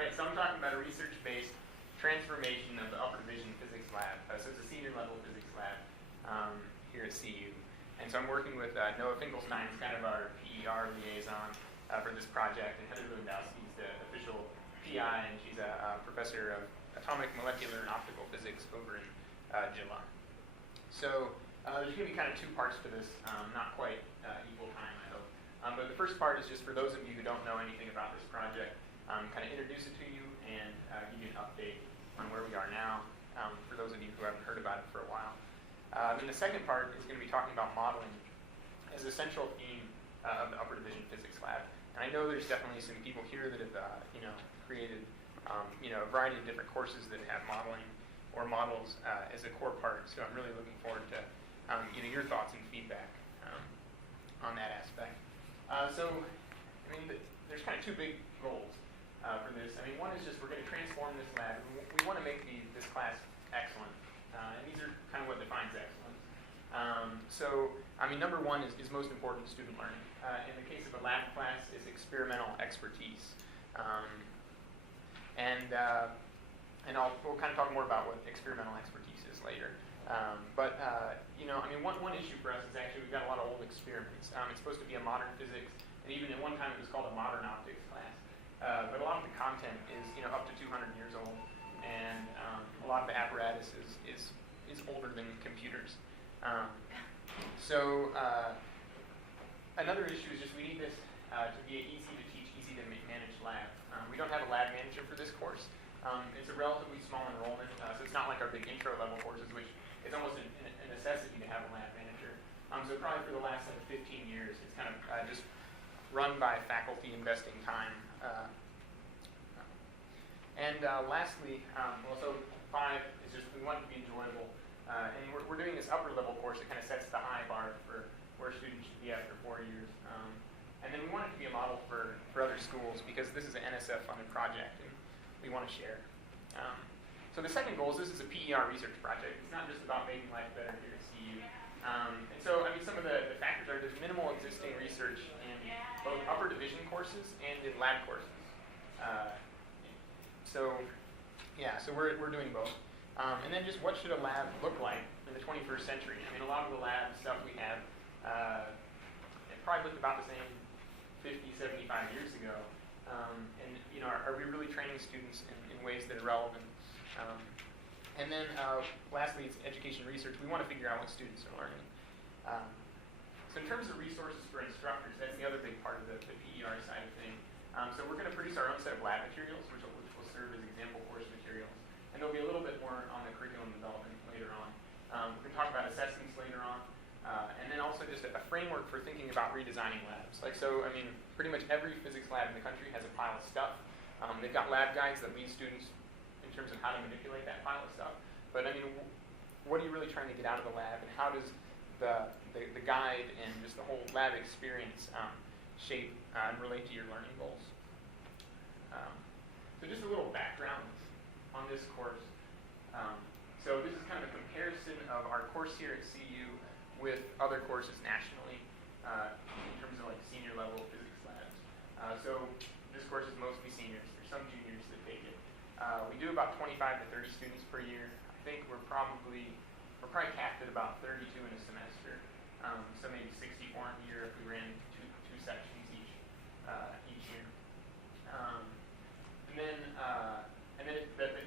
right, so I'm talking about a research-based transformation of the upper division physics lab. So it's a senior level physics lab here at CU. And so I'm working with Noah Finkelstein, who's kind of our PER liaison for this project, and Heather Lewandowski is the official PI, and she's a professor of atomic, molecular, and optical physics over in Gillon. So there's going to be kind of two parts to this, not quite equal time, I hope. But the first part is just for those of you who don't know anything about this project, kind of introduce it to you and give you an update on where we are now, for those of you who haven't heard about it for a while. Then the second part is going to be talking about modeling as a central theme of the upper division physics lab. And I know there's definitely some people here that have created a variety of different courses that have modeling or models as a core part. So I'm really looking forward to your thoughts and feedback on that aspect. There's kind of two big goals for this. One is just we're going to transform this lab. We want to make this class excellent. And these are kind of what defines excellence. Number one is most important student learning. In the case of a lab class, is experimental expertise. We'll kind of talk more about what experimental expertise is later. One issue for us is actually we've got a lot of old experiments. It's supposed to be a modern physics, and even at one time it was called a modern optics class. But a lot of the content is up to 200 years old, and a lot of the apparatus is older than computers. Another issue is just we need this to be an easy to teach, easy to manage lab. We don't have a lab manager for this course. It's a relatively small enrollment, so it's not like our big intro level courses, which is almost a necessity to have a lab manager. So probably for the last 15 years, it's kind of just run by faculty investing time. Lastly, so 5 is just we want it to be enjoyable. And we're doing this upper level course that kind of sets the high bar for where students should be after 4 years. And then we want it to be a model for other schools because this is an NSF funded project and we want to share. So the second goal is this is a PER research project. It's not just about making life better here at CU. Some of the factors are there's minimal existing research in both upper division courses and in lab courses. So we're doing both. And then just what should a lab look like in the 21st century? A lot of the lab stuff we have, it probably looked about the same 50, 75 years ago. Are we really training students in ways that are relevant? Lastly, it's education research. We want to figure out what students are learning. So in terms of resources for instructors, that's the other big part of the PER side of things. So we're going to produce our own set of lab materials, which will serve as example course materials. And there'll be a little bit more on the curriculum development later on. We're going to talk about assessments later on. And then also just a framework for thinking about redesigning labs. Pretty much every physics lab in the country has a pile of stuff. They've got lab guides that lead students in terms of how to manipulate that pile of stuff. But what are you really trying to get out of the lab, and how does the guide and just the whole lab experience shape and relate to your learning goals? So just a little background on this course. So this is kind of a comparison of our course here at CU with other courses nationally in terms of senior level physics labs. So this course is mostly seniors. There's some juniors that take it. We do about 25 to 30 students per year. I think we're probably capped at about 32 in a semester. So maybe 64 in a year if we ran two sections each year. In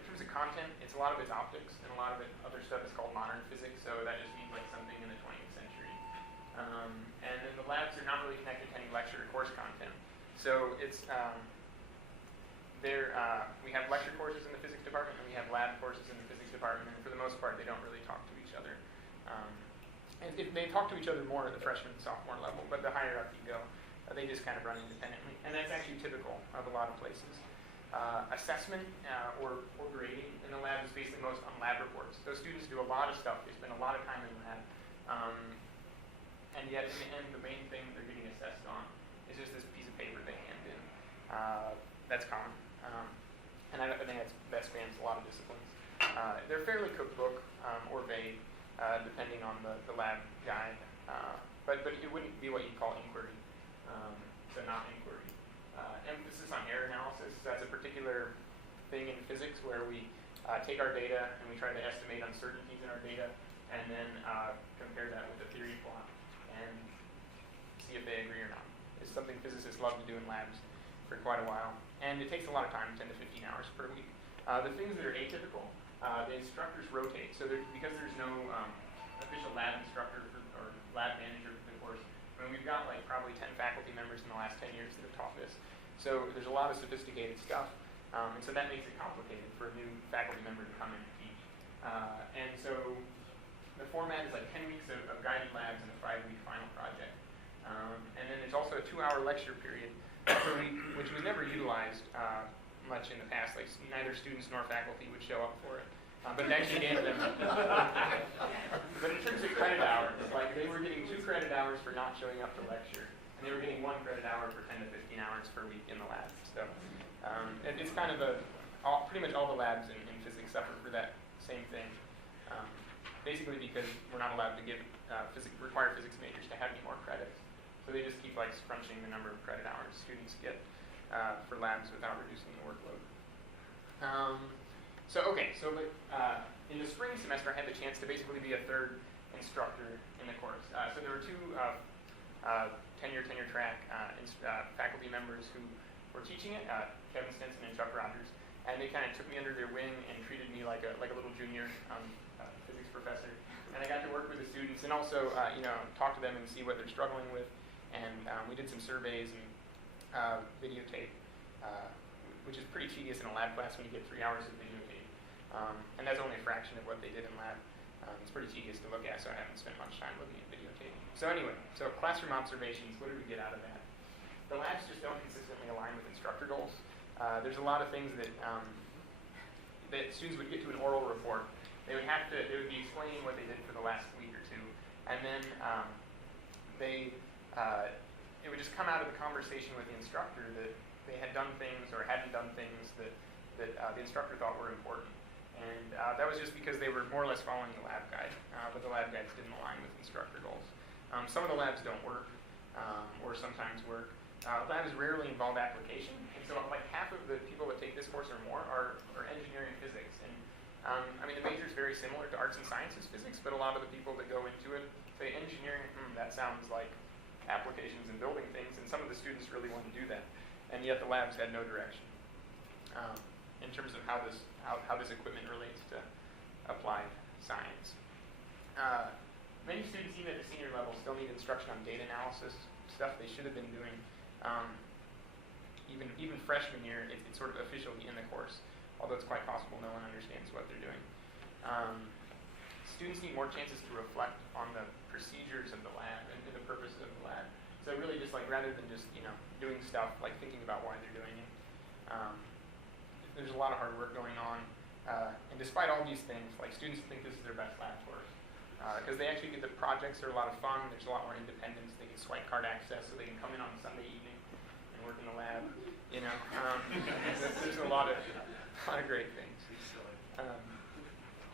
terms of content, a lot of it's optics, and a lot of it other stuff is called modern physics. So that just means something in the 20th century. And then the labs are not really connected to any lecture or course content. So it's we have lecture courses in the physics department, and we have lab courses in the physics department. And for the most part, they don't really talk to each other. And they talk to each other more at the freshman and sophomore level, but the higher up you go, they just kind of run independently. And that's actually typical of a lot of places. Assessment or grading in the lab is basically most on lab reports. Those students do a lot of stuff. They spend a lot of time in the lab. And yet, in the end, the main thing they're getting assessed on is just this piece of paper they hand in. That's common. And I think that spans a lot of disciplines. They're fairly cookbook or vague, depending on the lab guide. But it wouldn't be what you'd call inquiry, so not inquiry. Emphasis on error analysis. So that's a particular thing in physics where we take our data and we try to estimate uncertainties in our data and then compare that with the theory plot and see if they agree or not. It's something physicists love to do in labs for quite a while. And it takes a lot of time, 10 to 15 hours per week. The things that are atypical, the instructors rotate. So because there's no official lab instructor or lab manager for the course, I mean, we've got like probably 10 faculty members in the last 10 years that have taught this. So there's a lot of sophisticated stuff. And so that makes it complicated for a new faculty member to come in and teach. And so the format is like 10 weeks of guided labs and a 5-week final project. And then there's also a 2-hour lecture period per week, which was never utilized much in the past. Like neither students nor faculty would show up for it. But it actually gave them. But in terms of credit hours, like they were getting 2 credit hours for not showing up to lecture, and they were getting 1 credit hour for 10 to 15 hours per week in the labs. So it's kind of pretty much all the labs in physics suffer for that same thing. Basically because we're not allowed to give require physics majors to have any more credits. So they just keep like scrunching the number of credit hours students get for labs without reducing the workload. In the spring semester, I had the chance to basically be a third instructor in the course. So there were 2 tenure track faculty members who were teaching it, Kevin Stinson and Chuck Rogers, and they kind of took me under their wing and treated me like a little junior physics professor. And I got to work with the students and also talk to them and see what they're struggling with. And we did some surveys and videotape, which is pretty tedious in a lab class when you get 3 hours of videotape. And that's only a fraction of what they did in lab. It's pretty tedious to look at, so I haven't spent much time looking at videotape. So anyway, classroom observations, what did we get out of that? The labs just don't consistently align with instructor goals. There's a lot of things that students would get to an oral report. They would be explaining what they did for the last week or 2, and then it would just come out of the conversation with the instructor that they had done things or hadn't done things that the instructor thought were important. And that was just because they were more or less following the lab guide, but the lab guides didn't align with instructor goals. Some of the labs don't work, or sometimes work. Labs rarely involve application, and so like half of the people that take this course or more are engineering physics. And I mean, the major is very similar to arts and sciences physics, but a lot of the people that go into it say engineering, that sounds like applications and building things, and some of the students really want to do that, and yet the labs had no direction in terms of how this equipment relates to applied science. Many students, even at the senior level, still need instruction on data analysis, stuff they should have been doing. Even freshman year, it's sort of officially in the course, although it's quite possible no one understands what they're doing. Students need more chances to reflect on the procedures of the lab and the purpose of the lab. So really just like, rather than just, doing stuff, like thinking about why they're doing it. There's a lot of hard work going on. And despite all these things, like students think this is their best lab course. Because they actually get the projects are a lot of fun, there's a lot more independence, they get swipe card access so they can come in on Sunday evening and work in the lab. There's a lot of great things.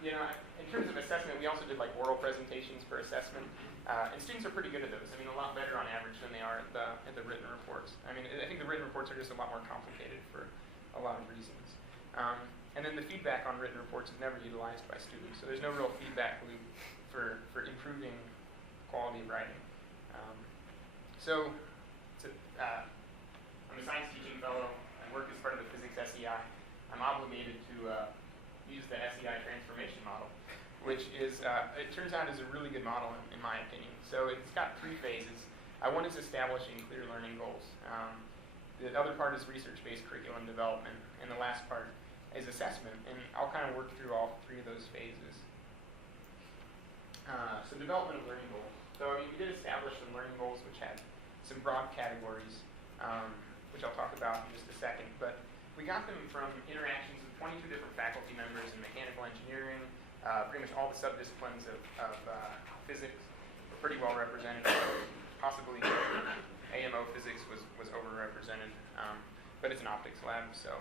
In terms of assessment, we also did like oral presentations for assessment, and students are pretty good at those. I mean, a lot better on average than they are at the written reports. I mean, I think the written reports are just a lot more complicated for a lot of reasons. And then the feedback on written reports is never utilized by students, so there's no real feedback loop for improving quality of writing. I'm a science teaching fellow. I work as part of the physics SEI. I'm obligated to use the SEI transformation model, which is, it turns out, is a really good model in my opinion. So it's got 3 phases. One is establishing clear learning goals. The other part is research-based curriculum development, and the last part is assessment. And I'll kind of work through all 3 of those phases. So development of learning goals. So we did establish some learning goals which had some broad categories, which I'll talk about in just a second. But we got them from interactions with 22 different faculty members in mechanical engineering. Pretty much all the subdisciplines of physics were pretty well represented. Possibly AMO physics was overrepresented, but it's an optics lab, so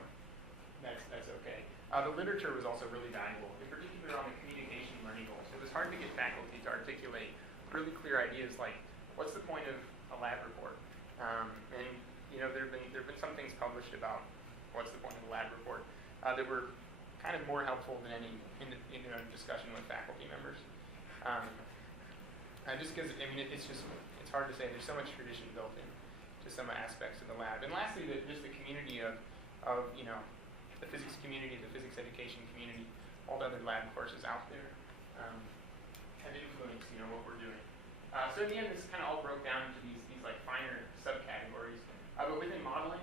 that's okay. The literature was also really valuable, in particular on the communication learning goals. It was hard to get faculty to articulate really clear ideas like, what's the point of a lab report? And there have been some things published about what's the point of the lab report, that were kind of more helpful than any in a discussion with faculty members. Just because, I mean, it's hard to say. There's so much tradition built in to some aspects of the lab. And lastly, just the community of the physics community, the physics education community, all the other lab courses out there have influenced, what we're doing. So in the end, this kind of all broke down into these like finer subcategories. But within modeling,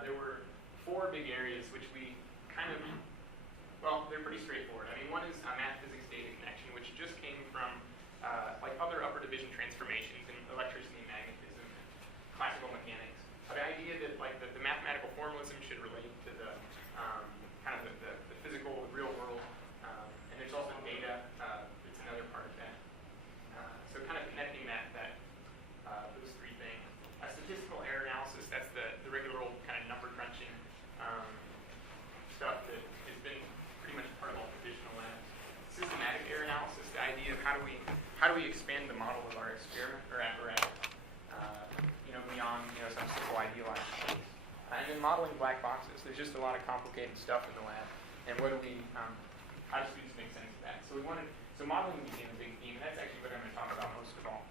there were 4 big areas which we kind of, well, they're pretty straightforward. I mean, one is math physics data connection, which just came from like other upper division transformations in electricity and magnetism, classical mechanics. The idea that like the mathematical formalism should relate to the kind of the physical, real world, and there's also data that's another part of that. So kind of connecting those 3 things. Statistical error analysis, that's the regular old kind of number crunching stuff that has been pretty much part of all traditional labs. Systematic error analysis, the idea of how do we expand the model of our experiment or apparatus, beyond some simple idealized things. And then modeling black boxes. There's just a lot of complicated stuff in the lab. And how do students make sense of that? So modeling became a big theme. That's actually what I'm going to talk about most of all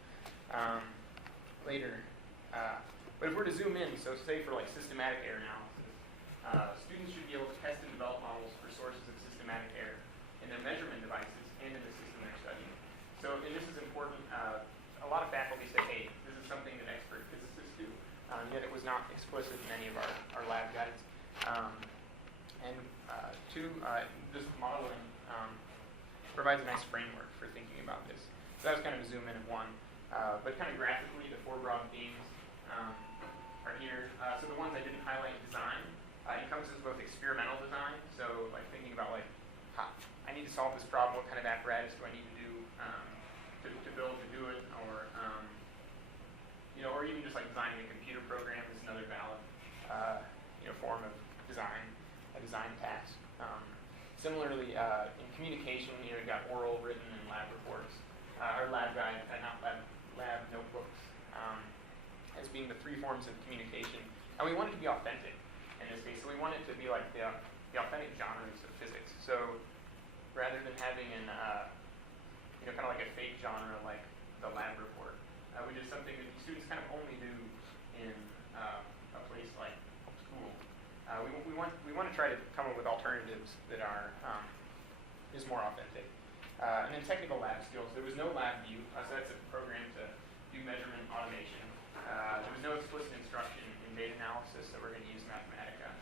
later. But if we're to zoom in, so say for like systematic error analysis, students should be able to test and develop models for sources of systematic error in their measurement devices and in the system they're studying. So, and this is important, a lot of faculty say, hey, this is something that expert physicists do, yet it was not explicit in any of our lab guides. Two, this modeling provides a nice framework for thinking about this. So that was kind of a zoom in of one. But kind of graphically, the 4 broad themes are here. So the ones I didn't highlight, design, encompasses both experimental design, so like thinking about like, I need to solve this problem, what kind of apparatus do I need to do to build to do it, or or even just like designing a computer program is another valid form of design, a design task. Similarly, in communication, you've got oral, written, and lab reports, or lab guide, not lab notebooks, as being the 3 forms of communication. And we want it to be authentic in this case. So we want it to be like the authentic genres of physics. So rather than having an, kind of like a fake genre like the lab report, which is something that students kind of only do in a place like school. We want to try to come up with alternatives that are is more authentic. And then technical lab skills. There was no lab view, so that's a program to do measurement automation. There was no explicit instruction in data analysis, so we're going to use Mathematica.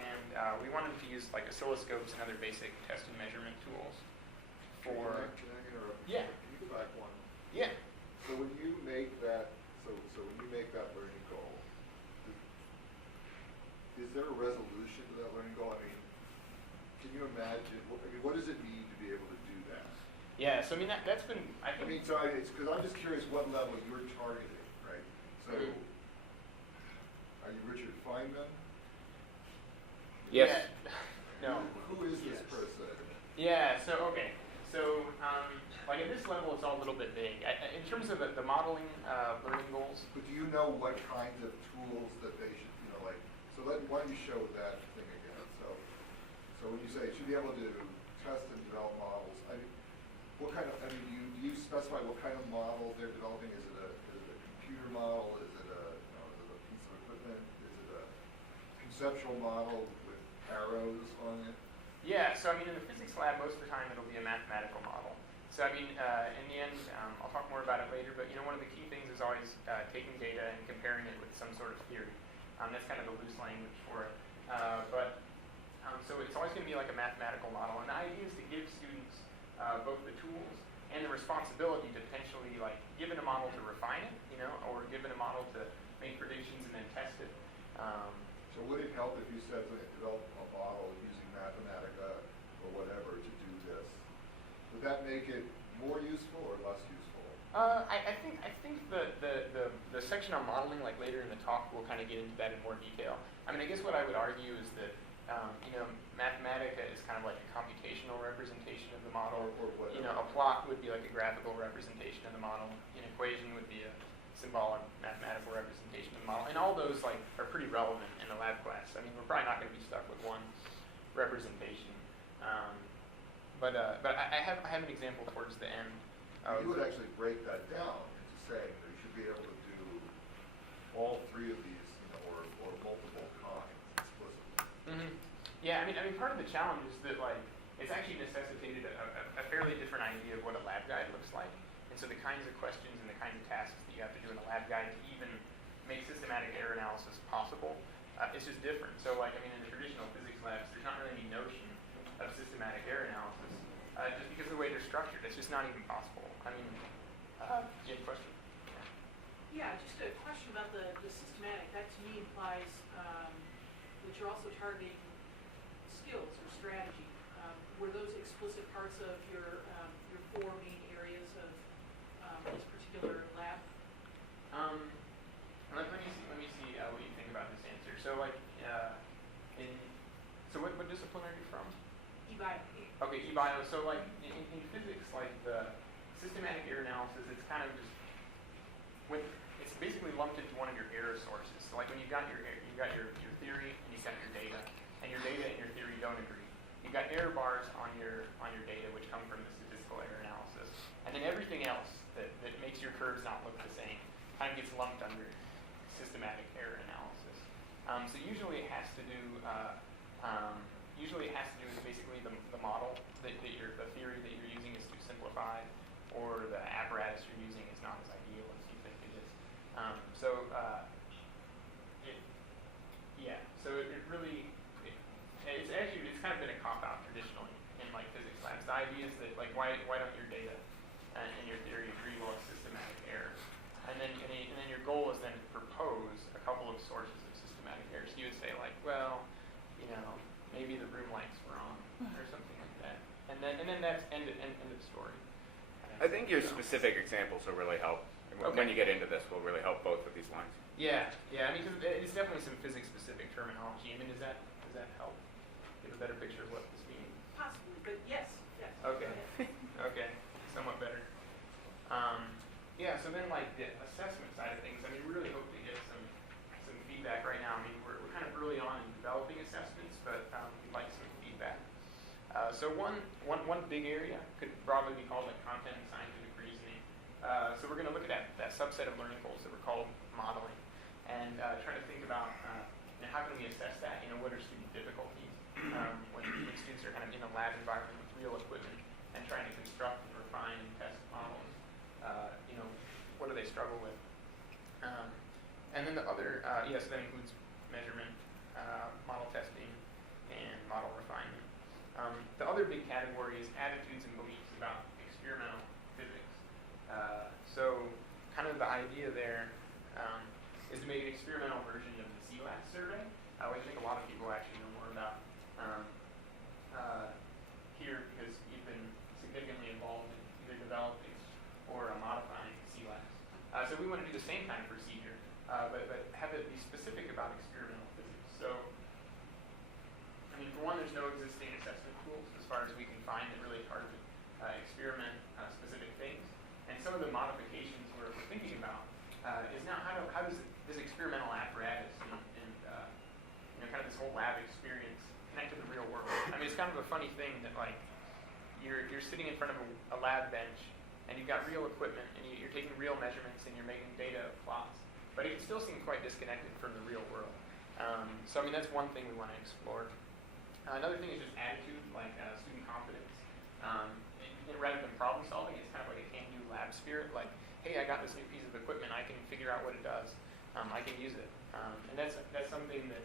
And we wanted to use like oscilloscopes and other basic test and measurement tools for... Can I interrupt? Yeah. Can you go back one? Yeah. So when you make that, when you make that learning goal, is there a resolution to that learning goal? I mean, can you imagine, what does it mean to be able to do that? Yeah, so I mean, that's been, it's because I'm just curious what level you're targeting, right? So, are you Richard Feynman? Yes. Yeah. No. Who is this person? Yeah, so, okay. So, like at this level, it's all a little bit vague. In terms of the modeling learning goals. But do you know what kinds of tools that they should, why don't you show that thing again? So when you say it should be able to test and develop models, what kind of, do you specify what kind of model they're developing? Is it a computer model? Is it a piece of equipment? Is it a conceptual model with arrows on it? Yeah, so I mean in the physics lab, most of the time it'll be a mathematical model. So I mean, in the end, I'll talk more about it later, but one of the key things is always taking data and comparing it with some sort of theory. That's kind of the loose language for it. So it's always going to be like a mathematical model, and the idea is to give students both the tools and the responsibility to potentially, like, given a model to refine it, or given a model to make predictions and then test it. So would it help if you said to develop a model using Mathematica or whatever to do this? Would that make it more useful or less useful? I think the section on modeling, like later in the talk, will kind of get into that in more detail. I mean, I guess what I would argue is that Mathematica is kind of like a computational representation of the model. Or whatever. A plot would be like a graphical representation of the model. An equation would be a symbolic mathematical representation of the model. And all those are pretty relevant in the lab class. I mean, we're probably not going to be stuck with representation. But I have an example towards the end. You would actually break that down into saying that you should be able to do all three of these, or multiple kinds explicitly. Yeah, I mean, part of the challenge is that it's actually necessitated a fairly different idea of what a lab guide looks like, and so the kinds of questions and the kinds of tasks that you have to do in a lab guide to even make systematic error analysis possible, it's just different. So, in the traditional physics labs, there's not really any notion of systematic error analysis, just because of the way they're structured. It's just not even possible. I mean, do you have a question? Yeah, just a question about the systematic. That to me implies that you're also targeting skills or strategy. Were those explicit parts of your four main areas of this particular lab? Let me see what you think about this answer. So so what discipline are you from? eBio. Okay, eBio. So in physics, the systematic error analysis, it's kind of just it's basically lumped into one of your error sources. So when you've got your theory and you've got your data, and your data and your theory don't agree, you've got error bars on your data which come from the statistical error analysis, and then everything else that makes your curves not look the same kind of gets lumped under systematic error analysis. So usually it has to do with basically the model the theory that you're using is too simplified, or the apparatus you're using is not as ideal as you think it is. It's kind of been a cop-out traditionally in physics labs. The idea is that why don't your data and your theory agree? Well, it's systematic error, and then your goal is then to propose a couple of sources of systematic error. So you would say maybe the room light's wrong or something like that, and then that's end of story. I think your specific examples will really help. Okay. When you get into this, will really help both of these lines. Yeah. I mean, 'cause it's definitely some physics-specific terminology. I mean, does that help give a better picture of what this means? Possibly, but yes. Okay. Okay. Somewhat better. So then, the assessment side of things. I mean, we really hope to get some feedback right now. I mean, we're kind of early on in developing assessments, but we'd like some feedback. So one big area could broadly be called content and scientific reasoning. So we're going to look at that subset of learning goals that we're called modeling, and try to think about how can we assess that. What are student difficulties when students are kind of in a lab environment with real equipment and trying to construct and refine and test models. What do they struggle with? And then the other, so that includes measurement, model testing, and model refinement. The other big category is attitudes and beliefs about experimental physics. So kind of the idea there is to make an experimental version of the CLAS survey, which I think a lot of people actually know more about here, because you've been significantly involved in either developing or modifying CLAS. So we want to do the same kind of procedure, but have it be specific about experimental physics. So, I mean, for one, there's no existing assessment tools as far as we can find that really target experiment-specific things. And some of the modifications we're thinking about is now how does this experimental apparatus and kind of this whole lab experience connect to the real world? I mean, it's kind of a funny thing that you're sitting in front of a lab bench and you've got real equipment and you're taking real measurements and you're making data plots, but it still seems quite disconnected from the real world. So I mean, that's one thing we want to explore. Another thing is just attitude, student confidence. Rather than problem solving, it's kind of like a can-do lab spirit. Hey, I got this new piece of equipment. I can figure out what it does. I can use it. And that's something that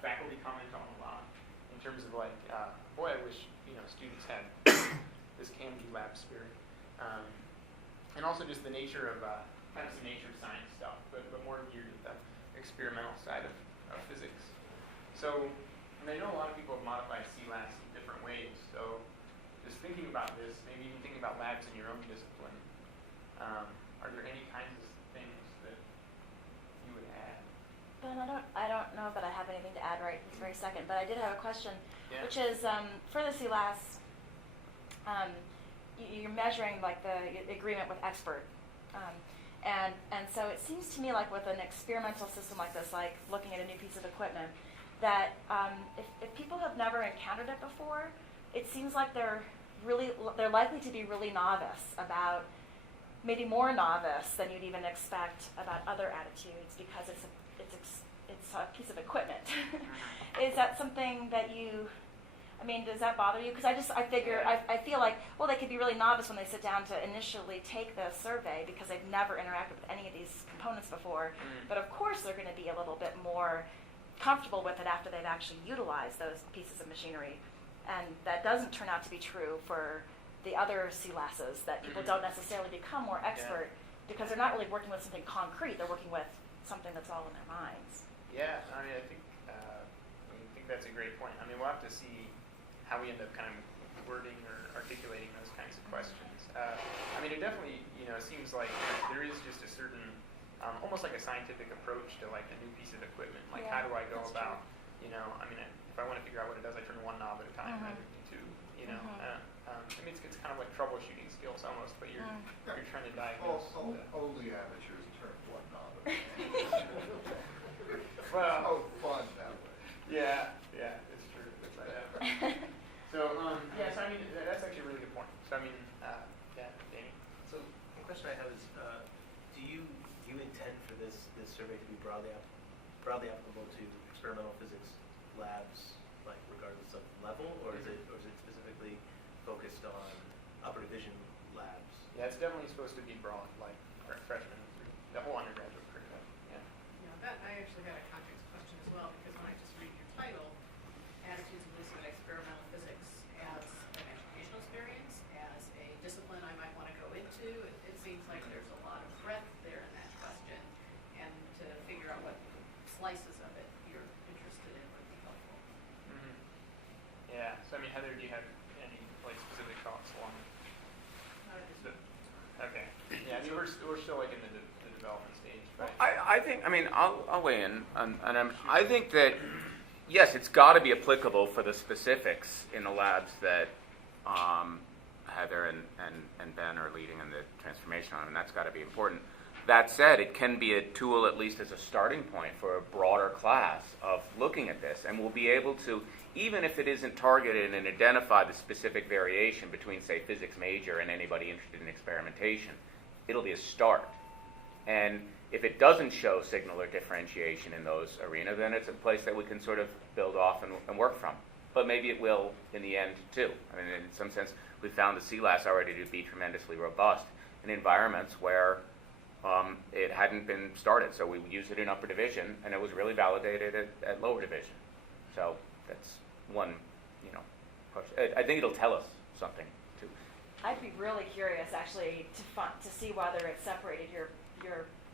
faculty comment on a lot in terms of boy, I wish students had this can-do lab spirit. And also just the nature of kind of some nature science stuff, but more geared to the experimental side of physics. So, and I know a lot of people have modified CLAS in different ways. So, just thinking about this, maybe even thinking about labs in your own discipline, are there any kinds of things that you would add? Ben, I don't know that I have anything to add right this very second, but I did have a question, which is for the CLAS, you're measuring the agreement with expert, and so it seems to me with an experimental system like this, looking at a new piece of equipment, that if people have never encountered it before, it seems like they're likely to be really novice about, maybe more novice than you'd even expect about other attitudes, because it's a piece of equipment. Is that something that does that bother you? Because I feel like, well, they could be really novice when they sit down to initially take the survey because they've never interacted with any of these components before. But of course they're going to be a little bit more comfortable with it after they've actually utilized those pieces of machinery. And that doesn't turn out to be true for the other CLASs, that people don't necessarily become more expert because they're not really working with something concrete. They're working with something that's all in their minds. Yeah, I think that's a great point. I mean, we'll have to see how we end up kind of wording or articulating those kinds of questions. It definitely, seems like there is just a certain, almost like a scientific approach to like a new piece of equipment. Like, how do I go about, if I want to figure out what it does, I turn one knob at a time rather than two. It's kind of like troubleshooting skills almost, but you're trying to diagnose. Only amateurs turn one knob at a time. Well, fun that way. Yeah, it's true. That's actually a really good point. So, Danny. So, the question I have is, do you intend for this survey to be broadly applicable to experimental physics labs, like regardless of level, or is it specifically focused on upper division labs? Yeah, it's definitely supposed to be broad, like freshmen through the whole undergraduate curriculum. Yeah. That I actually had a context question as well, because when I just read your title, attitudes and beliefs about experimental physics as an educational experience, as a discipline I might want to go into, it seems like there's a lot of breadth there in that question, and to figure out what slices of it you're interested in would be helpful. Yeah. So, Heather, do you have any specific thoughts along? Okay. Yeah. We're still like in the development stage. But I think, I'll weigh in, and I think that, yes, it's got to be applicable for the specifics in the labs that Heather and Ben are leading in the transformation on, and that's got to be important. That said, it can be a tool, at least as a starting point, for a broader class of looking at this, and we'll be able to, even if it isn't targeted, and identify the specific variation between, say, physics major and anybody interested in experimentation. It'll be a start. And if it doesn't show signal or differentiation in those arenas, then it's a place that we can sort of build off and work from. But maybe it will in the end, too. In some sense, we found the CLAS already to be tremendously robust in environments where it hadn't been started. So we used it in upper division, and it was really validated at lower division. So that's one, approach. I think it'll tell us something, too. I'd be really curious, actually, to see whether it separated your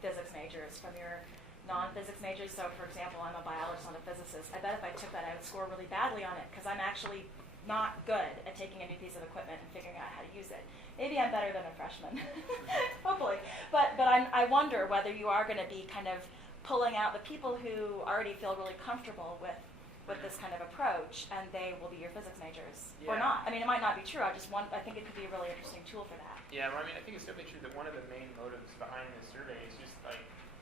physics majors from your non-physics majors. So, for example, I'm a biologist, not a physicist. I bet if I took that, I would score really badly on it because I'm actually not good at taking a new piece of equipment and figuring out how to use it. Maybe I'm better than a freshman, hopefully. But I wonder whether you are going to be kind of pulling out the people who already feel really comfortable with this kind of approach, and they will be your physics majors, or not. It might not be true. I think it could be a really interesting tool for that. Yeah, I think it's definitely true that one of the main motives behind this survey is just I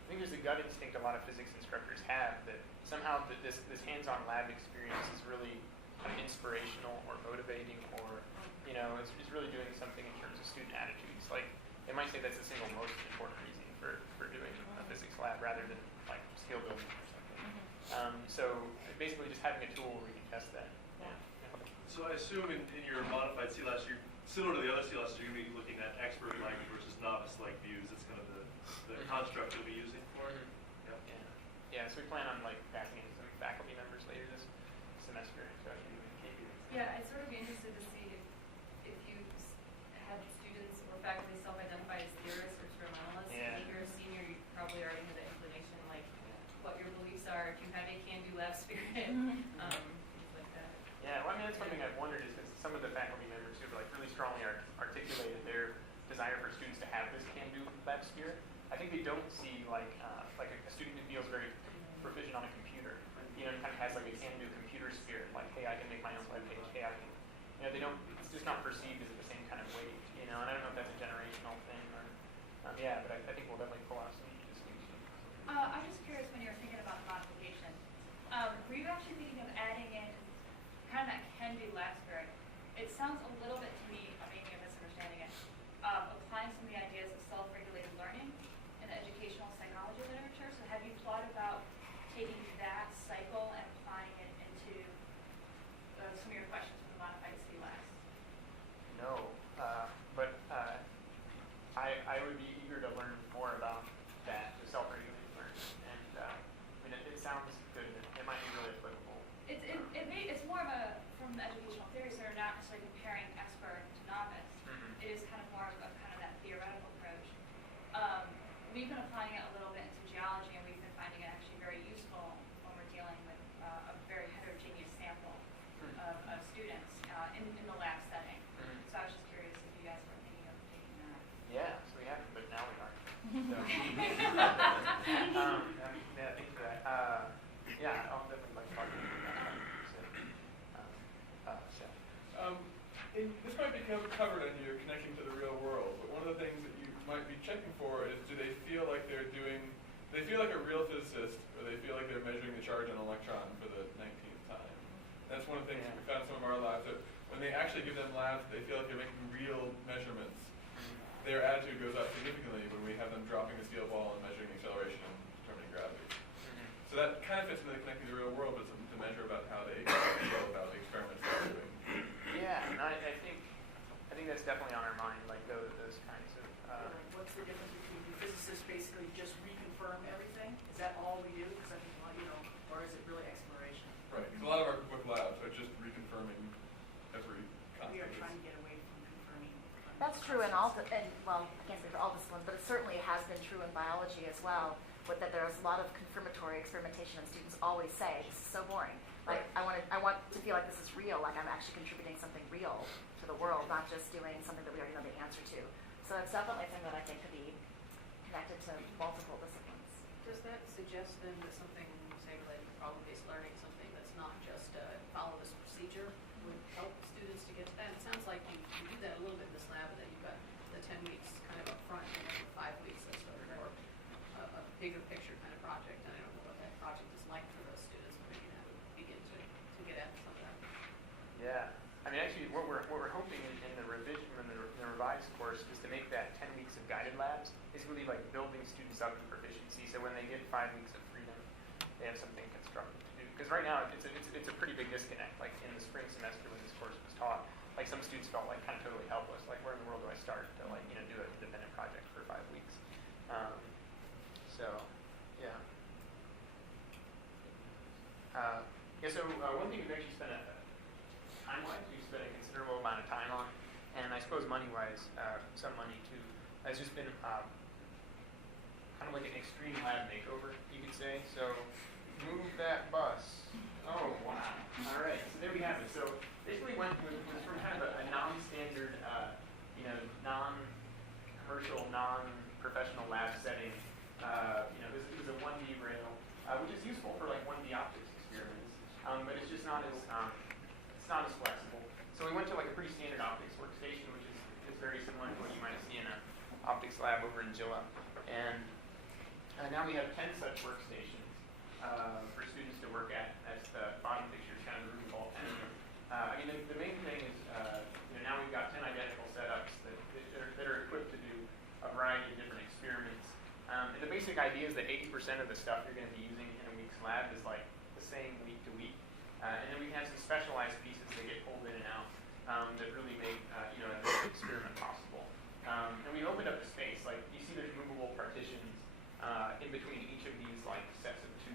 think there's a gut instinct a lot of physics instructors have that somehow this hands-on lab experience is really kind of inspirational or motivating, or it's really doing something in terms of student attitudes. Like, they might say that's the single most important reason for doing a physics lab rather than like skill building or something. So basically just having a tool where we can test that. Yeah. So I assume in your modified CLAS, you're similar to the other CLAS, you're going to be looking at expert language versus novice-like views. That's kind of the construct you'll be using for it. Yeah. So we plan on passing into some faculty members later this semester. So I'd sort of be interested to see if you had students or faculty self-identify as theorists or experimentalists. If you're a senior, you probably already have the inclination, what your beliefs are, if you have a can-do lab spirit, things like that. Yeah, that's one thing I've wondered is because some of the faculty members who have really strongly articulated their desire for students to have this can-do lab spirit. I think they don't see a student who feels very proficient on a computer, and kind of has a can-do computer spirit, hey, I can make my own web page, hey, I can, they don't, it's just not perceived as the same kind of weight, and I don't know if that's a generational thing or, but I think we'll definitely pull out some distinctions. I'm just curious when you're thinking about modification. Were you actually thinking of adding in kind of that can-do lab spirit? It sounds a little bit to me, maybe I'm misunderstanding it, applying some of the ideas of self-regulated learning in the educational psychology literature. So have you thought about taking that cycle and applying it into some of your questions from the modified C labs? No, but I would be eager to learn more about that, the self-regulated learning. And I mean, it sounds good. It might be really applicable. It's more of a, from the educational theory, so we're not necessarily comparing expert to novice. Mm-hmm. It is kind of more of kind of that theoretical approach. We've been applying it a little bit into geology, and we've been finding it actually very useful when we're dealing with a very heterogeneous sample of students in the lab setting. Mm-hmm. So I was just curious if you guys were thinking of taking that. Yeah, so we haven't, but now we are. So, yeah, thanks for that. Yeah, I'll definitely like to talk to you about that. This might be covered in your connecting to the real world, but one of the things that you might be checking for is, do they feel like they're a real physicist, or they feel like they're measuring the charge on an electron for the 19th time? That's one of the things that we found in some of our labs, that when they actually give them labs, they feel like they're making real measurements. Their attitude goes up significantly when we have them dropping a steel ball and measuring acceleration and determining gravity. So that kind of fits into the connecting to the real world, but something to measure about how they feel about the experiments they're doing. Yeah, and I think that's definitely on our mind, like those kinds of. What's the difference between you physicists basically just reconfirm everything? Is that all we do? Because I mean, well, or is it really exploration? Right, because a lot of our quick labs are just reconfirming every constant. We are trying to get away from confirming. That's true in all, well, I can't say for all disciplines, but it certainly has been true in biology as well, with that there's a lot of confirmatory experimentation, and students always say, this is so boring. Like, I want to feel like this is real, like I'm actually contributing something real to the world, not just doing something that we already know the answer to. So it's definitely a thing that I think could be connected to multiple disciplines. Does that suggest then that something, say, related to problem-based learning, something that's not just follow this procedure, would help students to get to that? It sounds like you do that a little bit in this lab, and then you've got the 10 weeks kind of up front, and then the 5 weeks that's sort of more a bigger picture kind of project. And I don't know what that project is like for those students, but maybe that would begin to get at some of that. Yeah, I mean, actually, what we're hoping in the revision and the revised course is to make that 10 weeks of guided labs is really like building students up in proficiency. So when they get 5 weeks of freedom, they have something constructive to do. Because right now it's a pretty big disconnect. Like in the spring semester when this course was taught, like some students felt like kind of totally helpless. Like where in the world do I start to like do an independent project for 5 weeks? So yeah. So one thing we've actually spent time-wise, we've spent a considerable amount of time on, and I suppose money-wise, some money too, has just been kind of like an extreme lab makeover, you could say. So move that bus. Oh, wow. All right, so there we have it. So basically went from kind of a non-standard, non-commercial, non-professional lab setting. This is a 1D rail, which is useful for like 1D optics experiments, but it's just not as flexible. So we went to like a pretty standard optics workstation, which is very similar to what you might see in an optics lab over in Gilla. And now we have 10 such workstations for students to work at. That's the bottom picture, is kind of the room of all 10 of them. I mean, the main thing is, now we've got 10 identical setups that are equipped to do a variety of different experiments. And the basic idea is that 80% of the stuff you're going to be using in a week's lab is like the same week to week. And then we have some specialized pieces that get pulled in and out that really make an experiment possible. And we've opened up the space. Like you see, there's movable partitions in between each of these like sets of 2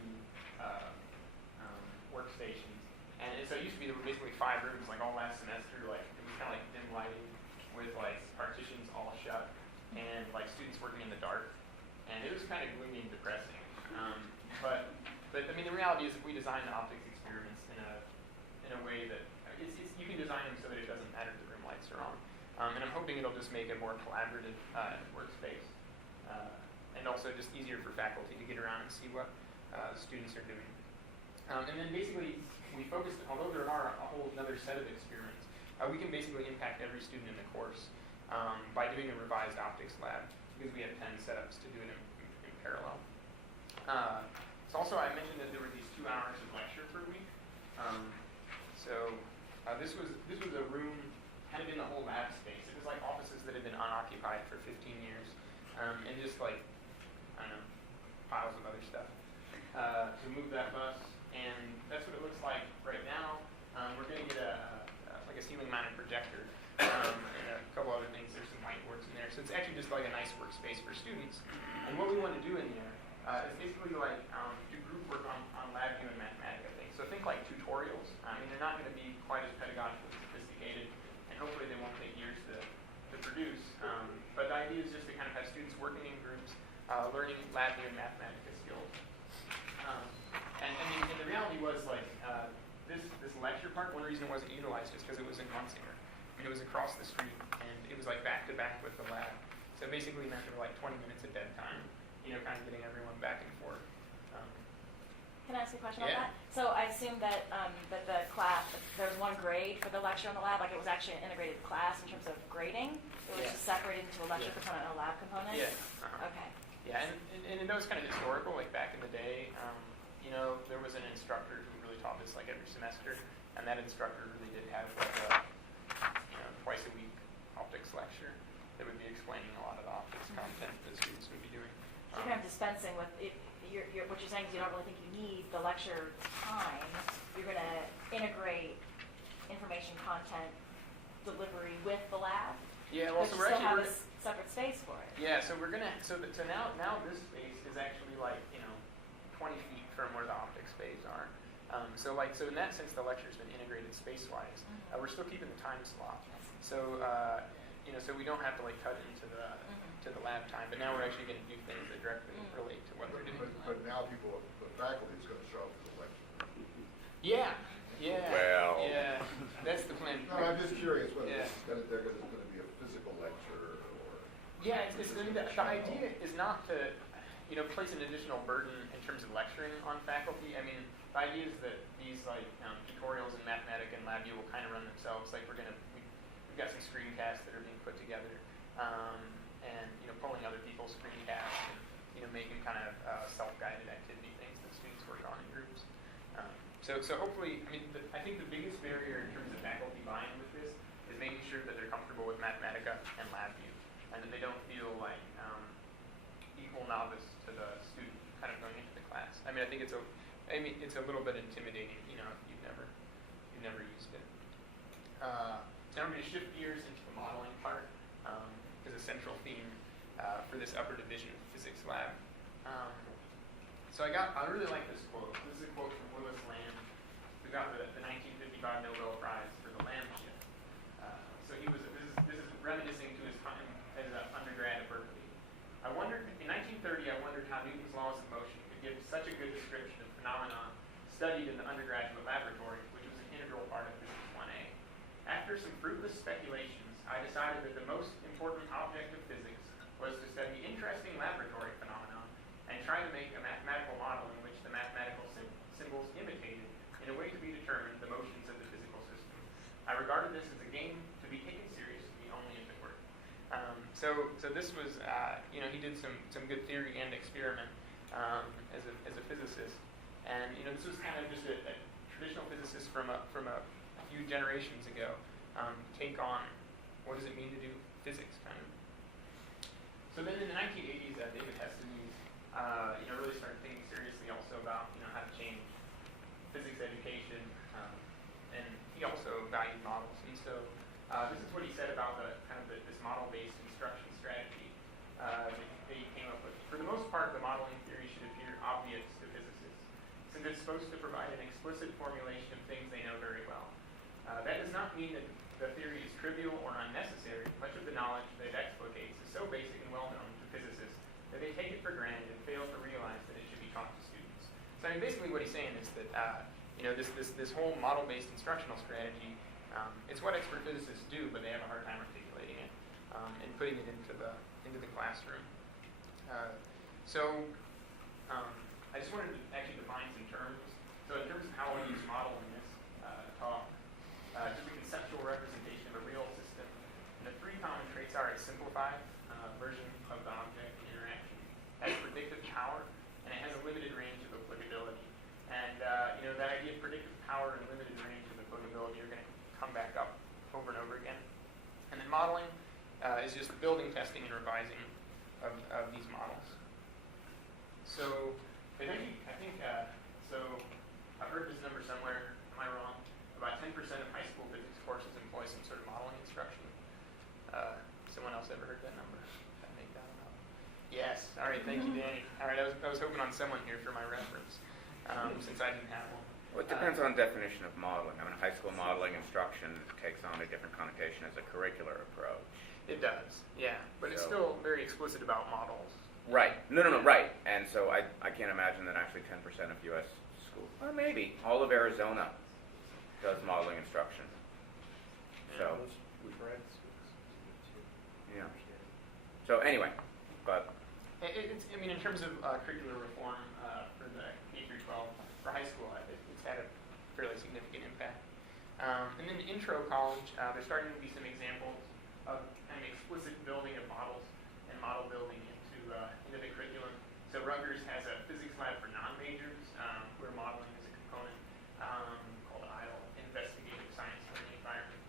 workstations. And so it used to be there were basically 5 rooms. Like all last semester, like it was kind of like dim lighting with like partitions all shut and like students working in the dark. And it was kind of gloomy and depressing. But I mean, the reality is, if we design the optics experiments in a way that you can design them so that it doesn't matter if the room lights are on. And I'm hoping it'll just make a more collaborative workspace, and also just easier for faculty to get around and see what students are doing. And then basically, we focused, although there are a whole other set of experiments, we can basically impact every student in the course by doing a revised optics lab, because we have 10 setups to do it in parallel. So So also I mentioned that there were these 2 hours of lecture per week. This was a room kind of in the whole lab space. It was like offices that had been unoccupied for 15 years, and just like, I don't know, piles of other stuff. To move that bus, and that's what it looks like right now. We're going to get like a ceiling-mounted projector, and a couple other things. There's some whiteboards in there, so it's actually just like a nice workspace for students. And what we want to do in there is basically like do group work on LabVIEW and Mathematica things. So think like tutorials. I mean, they're not going to be quite as pedagogically sophisticated, and hopefully they won't take years to produce. But the idea is just to kind of have students working in groups, learning LabVIEW and Mathematica skills. And the reality was like this lecture part, one reason it wasn't utilized is because it was in Munsinger. And it was across the street, and it was like back to back with the lab. So basically meant there were like 20 minutes at dead time, kind of getting everyone back and forth. Can I ask a question Yeah. on that? So I assume that that the class, there was one grade for the lecture in the lab, like it was actually an integrated class in terms of grading? It was Yeah. just separated into a lecture Yeah. component and a lab component? Yeah. Uh-huh. Okay. Yeah, and it was kind of historical, like back in the day, there was an instructor who really taught this like every semester, and that instructor really did have like a, twice a week optics lecture that would be explaining a lot of the optics content that the students would be doing. So you're kind of dispensing with, what you're saying is you don't really think you need the lecture time. You're going to integrate information content delivery with the lab? Yeah, well, but so you we're still have actually, a separate space for it. yeah, so we're gonna, so now this space is actually like, 20 feet from where the optics bays are. So in that sense, the lecture's been integrated space-wise. Mhm. We're still keeping the time slot. So, so we don't have to like cut into to the lab time, but now we're actually going to do things that directly relate to what they're doing. But now the faculty is going to show up for the lecture. Yeah. Well. Yeah. That's the plan. No, I'm just curious whether Yeah. they're going to be a physical lecture or. Yeah, the idea is not to, place an additional burden in terms of lecturing on faculty. I mean, the idea is that these tutorials in Mathematica and LabVIEW will kind of run themselves. Like we've got some screencasts that are being put together, and pulling other people's screencasts and making kind of self-guided activity things that students work on in groups. So hopefully, I think the biggest barrier in terms of faculty buy-in with this is making sure that they're comfortable with Mathematica and LabVIEW, and that they don't feel like equal novice to the student kind of going into the class. I think it's a little bit intimidating, if you've never used it. So I'm going to shift gears into the modeling part as a central theme for this upper division of the physics lab. So I really like this quote. This is a quote from Willis Lamb, who got the 1955 Nobel Prize for the Lamb shift. So this is reminiscing to his time as an undergrad at Berkeley. In 1930, I wondered how Newton's laws of motion could give such a good description of phenomena studied in the undergraduate laboratory, which was an integral part of Physics 1A. After some fruitless speculations, I decided that the most important object of physics was to study interesting laboratory phenomena and try to make a mathematical model in which the mathematical symbols imitated, in a way to be determined, the motions of the physical system. I regarded this as a game to be taken seriously only if it worked. So this was, he did some good theory and experiment as a physicist, and this was kind of just a traditional physicist from a few generations ago take on what does it mean to do physics kind of. So then in the 1980s, David Hestenes, really started thinking seriously also about how to change physics education, and he also valued models. And so this is what he said about this model-based instruction strategy that he came up with. For the most part, the modeling theory should appear obvious to physicists, since it's supposed to provide an explicit formulation of things they know very well. That does not mean that the theory is trivial or unnecessary. Much of the knowledge that it explicates is so basic and well-known to physicists that they take it for granted and fail to realize that it should be taught to students. So basically what he's saying is that this whole model-based instructional strategy, it's what expert physicists do, but they have a hard time articulating it and putting it into the classroom. I just wanted to actually define some terms. So in terms of how I use model in this talk, just a conceptual representation of a real system. And the three common traits are a simplified version of the object and interaction, has predictive power, and it has a limited range of applicability. power and limited range of applicability are going to come back up over and over again. And then modeling is just the building, testing, and revising of these models. So I think so I've heard this number somewhere. Am I wrong? About 10% of high school physics courses employ some sort of modeling instruction. Someone else ever heard that number? Did I make that one up? Yes. All right. Thank you, Danny. All right. I was hoping on someone here for my reference, since I didn't have one. Well, it depends on definition of modeling. I mean, high school modeling instruction takes on a different connotation as a curricular approach. It does, yeah. But it's So- still very explicit about models. Right. No, right. And so I can't imagine that actually 10% of U.S. schools, or maybe all of Arizona, does modeling instruction. So, yeah. So anyway, but I mean, in terms of curricular reform for the K through 12 for high school, it's had a fairly significant impact. And then intro college, there's starting to be some examples of kind of explicit building of models and model building into the curriculum. So Rutgers has a physics lab for non-majors where modeling is a component called IDLE, Investigative Science Learning Environment.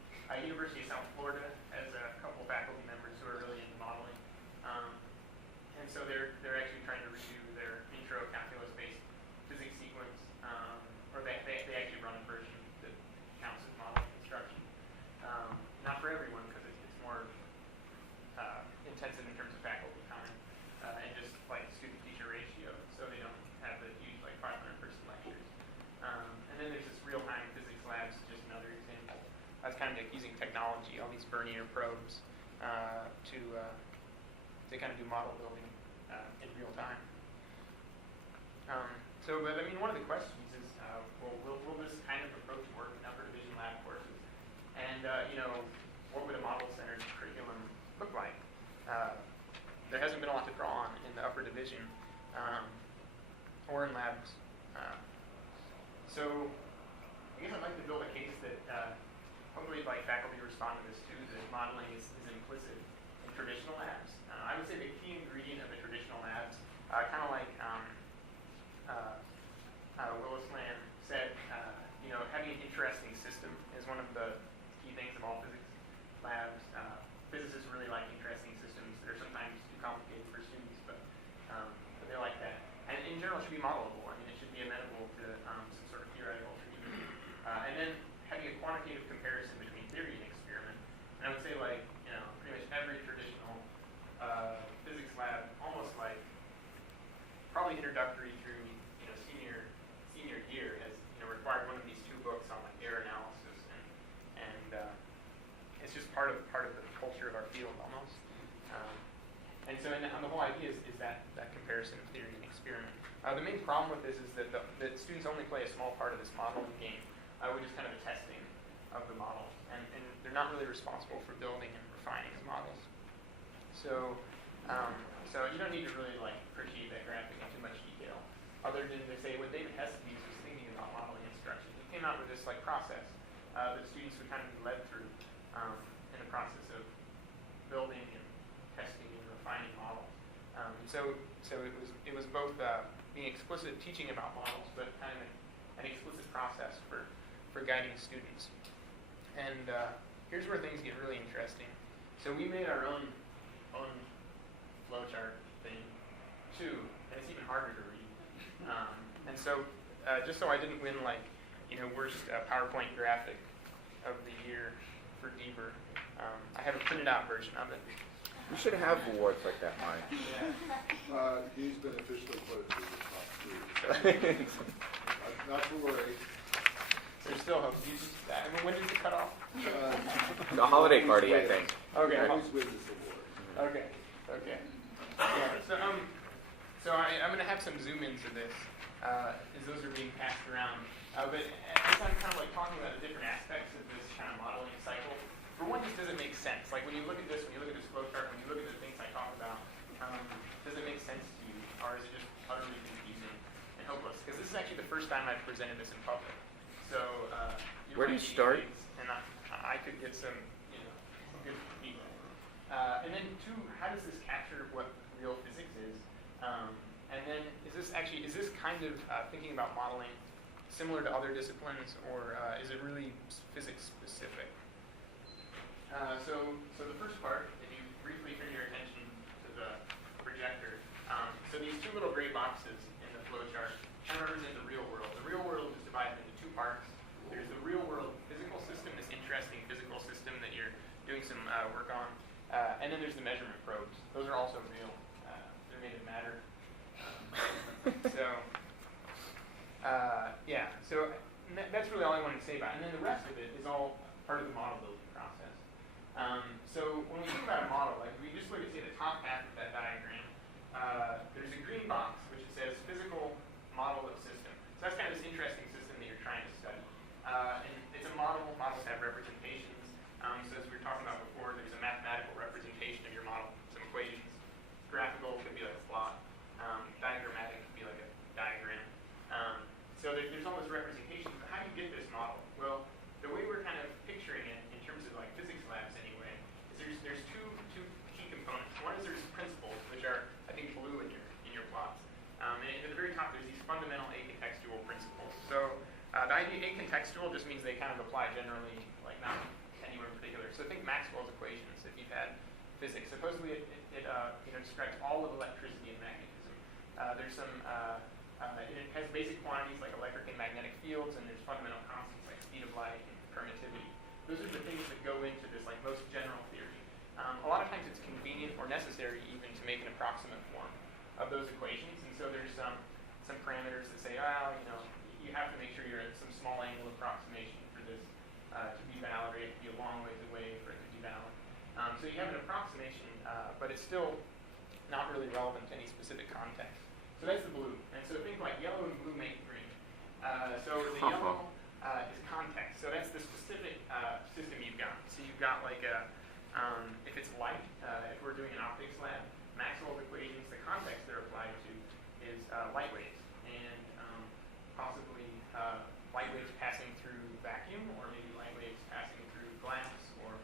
University of South Florida has a couple faculty members who are really into modeling. And so they're actually trying to redo their intro calculus-based physics sequence, or they actually run a version that counts as modeling instruction. Not for everyone, because it's more intensive in terms of faculty time and just like student-teacher ratio, so they don't have the huge like 500-person lectures. And then there's this real-time physics labs, just another example. That's kind of like using technology, all these Vernier probes, to kind of do model building in real time. But I mean, one of the questions is, will this kind of approach work in upper division lab courses? And what would a model-centered curriculum look like? There hasn't been a lot to draw on in the upper division or in labs. So I guess I'd like to build a case that hopefully like faculty respond to this too, that modeling is implicit in traditional labs. I would say the key ingredient of the traditional labs, kind of like Willis Lamb said, having an interesting system is one of the key things of all physics labs. Physicists really like interesting systems that are sometimes too complicated for students, but they like that. And in general, it should be modelable. I mean, it should be amenable to some sort of theoretical treatment. And then having a quantitative comparison between theory and experiment. And I would say, like, pretty much every traditional physics lab, almost like probably introductory through senior year, has required one of these two books on like error analysis, and it's just part of the culture of our field almost. And so, and the whole idea is that comparison of theory and experiment. The main problem with this is that students only play a small part of this modeling game, which is kind of the testing of the models, and they're not really responsible for building and refining the models. So you don't need to really like appreciate that graphic in too much detail, other than to say what David Hessebees was thinking about modeling instruction. He came out with this like process that students would kind of be led through in the process of building and testing and refining models. So it was both being explicit teaching about models, but kind of an explicit process for guiding students. And here's where things get really interesting. So we made our own flowchart thing too, and it's even harder to read. And so just so I didn't win like worst PowerPoint graphic of the year for DBER, I have a printed out version of it. we should have awards like that, Mike. Yeah. He's been officially quoted as the top three. Not to worry. There's still hope. When does it cut off? The holiday party, I think. Okay. Always win this award. Okay. Yeah, so I'm going to have some zoom into this as those are being passed around. But as I'm kind of like talking about the different aspects of this kind of modeling cycle, for one, just does it make sense? Like when you look at this, when you look at this flowchart, when you look at the things I talk about, does it make sense to you, or is it just utterly confusing and hopeless? Because this is actually the first time I've presented this in public. So Where do you start? And I could get some, some good feedback. And then two, how does this capture what real physics is? And then is this kind of thinking about modeling similar to other disciplines, or is it really physics specific? So the first part, if you briefly turn your attention to the projector, so these two little gray boxes in the flowchart kind of represent the real world. The real world is divided into two parts. There's the real world physical system, this interesting physical system that you're doing some work on, and then there's the measurement probes. Those are also real. They're made of matter. So that's really all I wanted to say about it. And then the rest of it is all part of the model building process. So when we think about a model, like if we just look at, say, the top half of that diagram, there's a green box which says physical model of system. So that's kind of this interesting system that you're trying to study. And it's a model. Models have representations. So as we were talking about before, there's a mathematical representation of your model, some equations. Graphical could be like a plot. Diagrammatic could be like a diagram. So there's all this representation, but how do you get this model? Well, the way we're kind of picturing it in terms of like physics labs anyway, is there's two key components. One is there's principles, which are, I think, blue in your plots. And at the very top, there's these fundamental acontextual principles. So the idea acontextual just means they kind of apply generally, like not anywhere in particular. So think Maxwell's equations, if you've had physics. Supposedly it describes all of electricity and magnetism. There's some it has basic quantities like electric and magnetic fields, and there's fundamental constants like speed of light and permittivity. Those are the things that go into this like most general theory. A lot of times it's convenient or necessary even to make an approximate form of those equations, and so there's some parameters that say, you have to make sure you're at some small angle approximation for this to be valid, or you have to be a long ways away for it to be valid. So you have an approximation, but it's still not really relevant to any specific context. So that's the blue. And so think like yellow and blue make green. So the yellow is context. So that's the specific system you've got. So you've got like if it's light, if we're doing an optics lab, Maxwell's equations, the context they're applied to is light waves. And possibly light waves passing through vacuum, or maybe light waves passing through glass. Or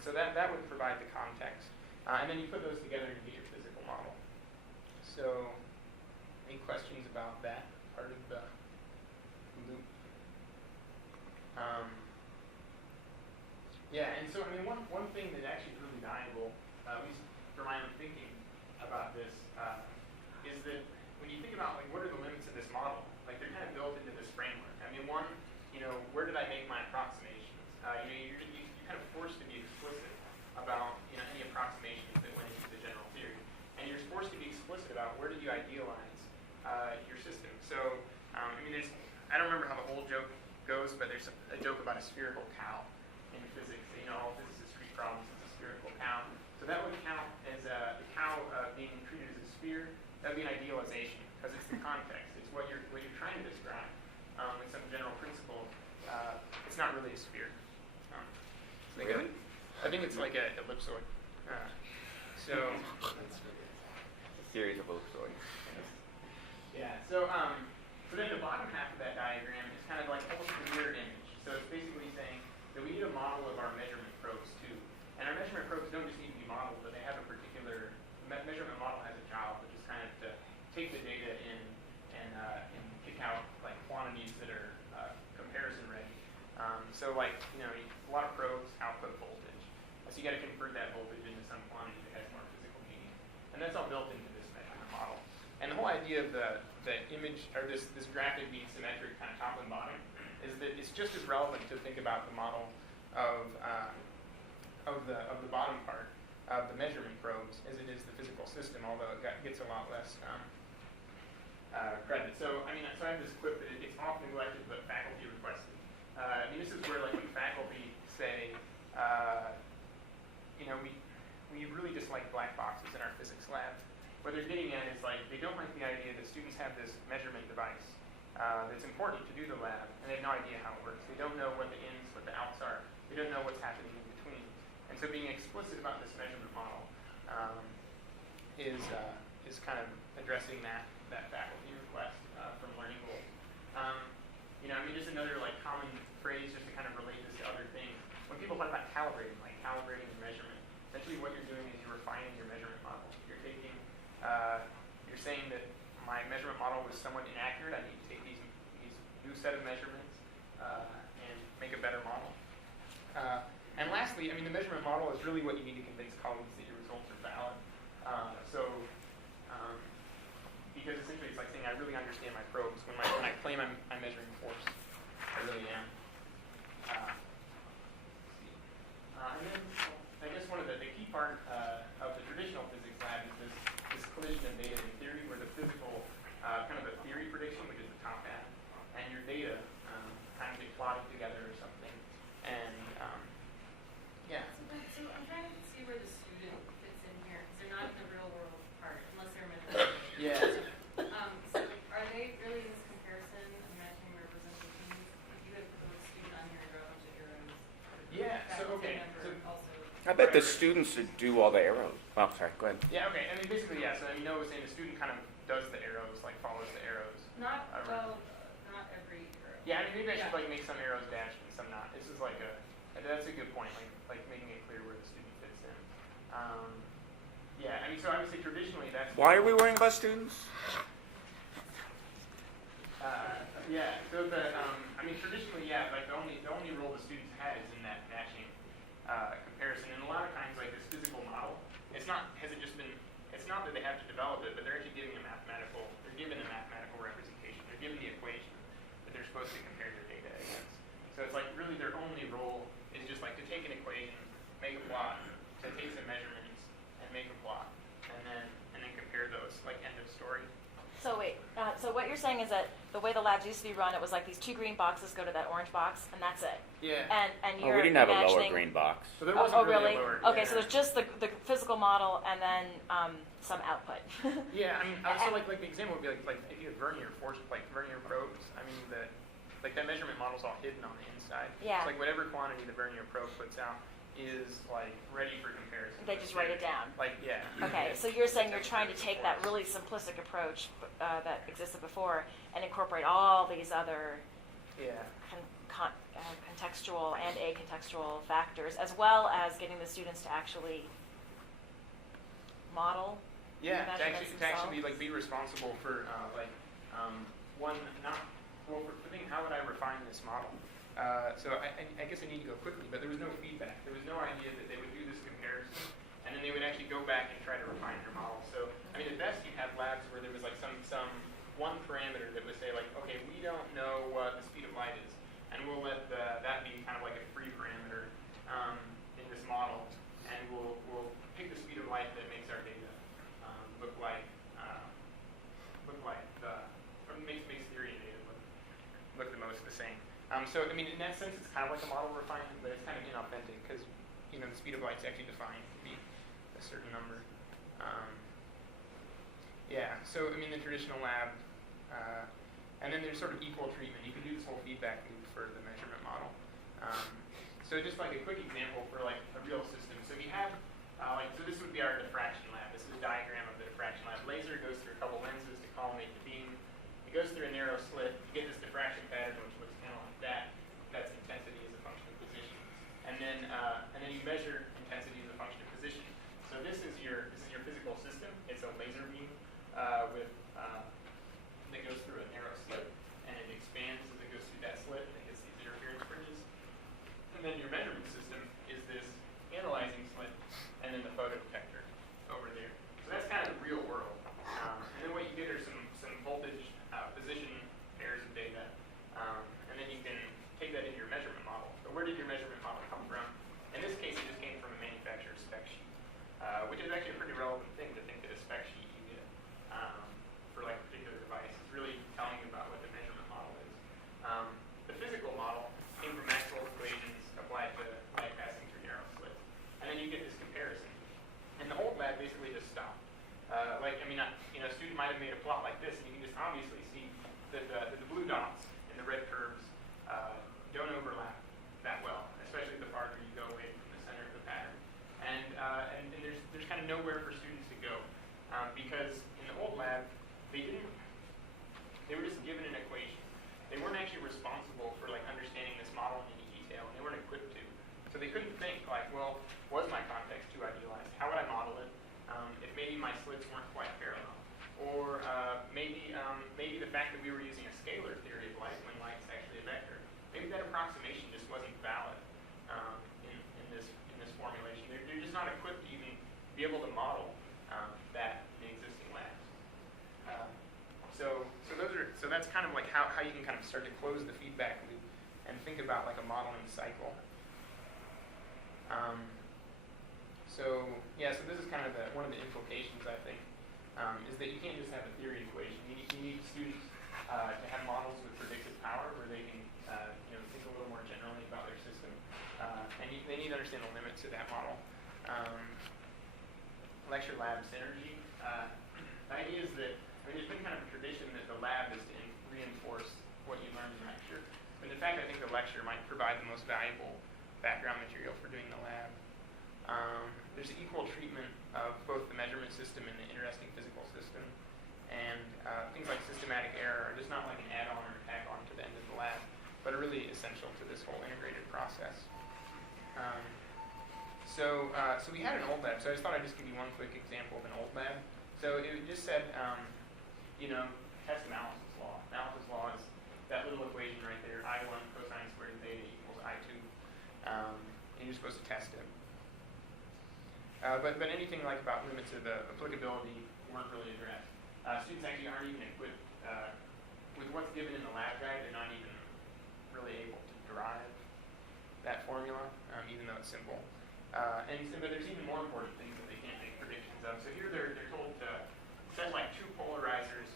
so that would provide the context. And then you put those together and get your physical model. So any questions about that part of the loop? And so one thing that actually is really valuable, at least for my own thinking about this, is that when you think about like what are the limits of this model, like they're kind of built into this framework. I mean, one, where did I make my approximations? You're kind of forced to be explicit about any approximations that went into the general theory, and you're forced to be explicit about where did you idealize your system. So, I don't remember how the whole joke goes, but there's a joke about a spherical cow in physics. All physicists treat problems as a spherical cow. So that would count as the cow being treated as a sphere. That would be an idealization, because it's the context. It's what you're trying to describe with some general principle. It's not really a sphere. Really? I think it's like an ellipsoid. A series of ellipsoids. So then the bottom half of that diagram is kind of like almost a mirror image. So it's basically saying that we need a model of our measurement probes too. And our measurement probes don't just need to be modeled, but they have a particular measurement model has a job, which is kind of to take the data in and pick out like quantities that are comparison ready. So like a lot of probes output voltage. So you got to convert that voltage into some quantity that has more physical meaning. And that's all built into this measurement model. And the whole idea of the image, or this graphic being symmetric kind of top and bottom, is that it's just as relevant to think about the model of the bottom part of the measurement probes as it is the physical system, although it gets a lot less credit. So I have this clip that it's often neglected but faculty requested. This is where like when faculty say, we really dislike black boxes in our physics lab. What they're getting at is like they don't like the idea that students have this measurement device that's important to do the lab, and they have no idea how it works. They don't know what the ins, what the outs are. They don't know what's happening in between. And so being explicit about this measurement model is kind of addressing that faculty request from Learning Goals. Just another like common phrase just to kind of relate this to other things. When people talk about calibrating, like calibrating your measurement, essentially what you're doing is you're refining your measurement model. You're taking, you're saying that my measurement model was somewhat inaccurate. I need to take these new set of measurements and make a better model. And lastly, I mean, the measurement model is really what you need to convince colleagues that your results are valid. Because essentially it's like saying I really understand my probes. When I claim I'm measuring force, I really am. And then I guess one of the key part of the traditional physics lab is this collision of data and theory, where the physical kind of a theory prediction, which is the top half, and your data kind of get plotted together or something. And yeah. So I'm trying to see where the student fits in here, because they're not in the real world part, unless they're measuring. Yeah. So are they really in this comparison and matching representations? If you have a student on here and draw a bunch of arrows. Yeah, so faculty okay. member So, also. I bet the students should do all the arrows. Oh, sorry, go ahead. yeah, okay. I mean, basically, yeah. So I know saying the student kind of does the arrows, like follows the arrows. Not, around. not every arrow. Yeah, I mean, maybe I should Yeah. like make some arrows dashed and some not. This is like that's a good point, like making it clear where the student fits in. Yeah, I mean, so I would say traditionally that's. Why are we worrying about students? Yeah, so I mean, traditionally, yeah, like the only role the students had is in that matching comparison, and a lot of times, like this physical model, it's not that they have to develop it, but they're actually given a mathematical representation. They're given the equation that they're supposed to compare their data against. So it's like really their only role is just like to take an equation, make a plot, to take some measurements and make a plot, and then compare those, like end of story. So wait, so what you're saying is that the way the labs used to be run, it was like these two green boxes go to that orange box, and that's it. Yeah. And Oh, you're we didn't have a lower imagining. green box. So there wasn't really? a lower. Okay, yeah. so there's just the physical model and then some output. Yeah, I mean, so like the example would be like if you have vernier probes. I mean, that measurement model's all hidden on the inside. Yeah. It's like whatever quantity the vernier probe puts out is like ready for comparison. They just write it down. Like yeah. Okay, so you're saying you're trying to take that really simplistic approach that existed before and incorporate all these other Yeah. contextual and acontextual factors, as well as getting the students to actually model the Yeah, to measurements actually themselves. like be responsible for for thinking how would I refine this model. So I guess I need to go quickly, but there was no feedback. There was no idea that they would do this comparison, and then they would actually go back and try to refine their model. So I mean, at best you have labs where there was like some one parameter that would say like, okay, we don't know what the speed of light is, and we'll let that be kind of like a free parameter in this model, and we'll pick the speed of light that makes our data look like makes theory and data look the most the same. So I mean, in that sense, it's kind of like a model refinement, but it's kind of inauthentic because the speed of light's actually defined to be a certain number. Yeah. So I mean, the traditional lab, and then there's sort of equal treatment. You can do this whole feedback loop for the measurement model. So just like a quick example for like a real system. So we have so this would be our diffraction lab. This is a diagram of the diffraction lab. Laser goes through a couple lenses to collimate the beam. It goes through a narrow slit. You get this diffraction pattern, which looks kind of like that. That's intensity as a function of position. And then you measure intensity as a function of position. So this is your physical system. It's a laser beam that goes through a narrow slit, and it expands as it goes through that slit, and it gets these interference fringes. And then your measurement system is this analyzing slit, and then the photodetector over there. So that's kind of the real world. And then what you get are some voltage position pairs of data, and then you can take that into your measurement model. But where did your measurement model come from? In this case, it just came from a manufacturer's spec sheet, which is actually a pretty relevant thing to think that a spec sheet you get for like a particular device is really telling you about what the measurement model is. The physical model came from Maxwell's equations applied to light passing through narrow slits, and then you get this comparison. And the old lab basically just stopped. A student might have made a plot like this, and you can just obviously see that the blue dots and the red curves don't overlap that well, especially the farther you go away from the center of the pattern. And there's kind of nowhere for students to go because in the old lab they were just given an equation. They weren't actually responsible for like understanding this model in any detail, and they weren't equipped to. So they couldn't think like, well, was my context too idealized? How would I model it? If maybe my slits weren't quite parallel, or maybe the fact that we were using a scalar theory of light when light's be able to model that in existing labs. So that's kind of like how you can kind of start to close the feedback loop and think about like a modeling cycle. So this is kind of one of the implications, I think, is that you can't just have a theory equation. You need students to have models with predictive power where they can think a little more generally about their system, and they need to understand the limits of that model. Lecture lab synergy. The idea is that there's been kind of a tradition that the lab is to reinforce what you learned in lecture, but in fact I think the lecture might provide the most valuable background material for doing the lab. There's equal treatment of both the measurement system and the interesting physical system, and things like systematic error are just not like an add-on or tack on to the end of the lab, but are really essential to this whole integrated process. So we had an old lab, so I just thought I'd just give you one quick example of an old lab. So it just said, test analysis law. Analysis law is that little equation right there, I1 cosine squared theta equals I2, and you're supposed to test it. But anything like about limits of the applicability weren't really addressed. Students actually aren't even equipped with what's given in the lab guide. They're not even really able to derive that formula, even though it's simple. But there's even more important things that they can't make predictions of. So here they're told to set like two polarizers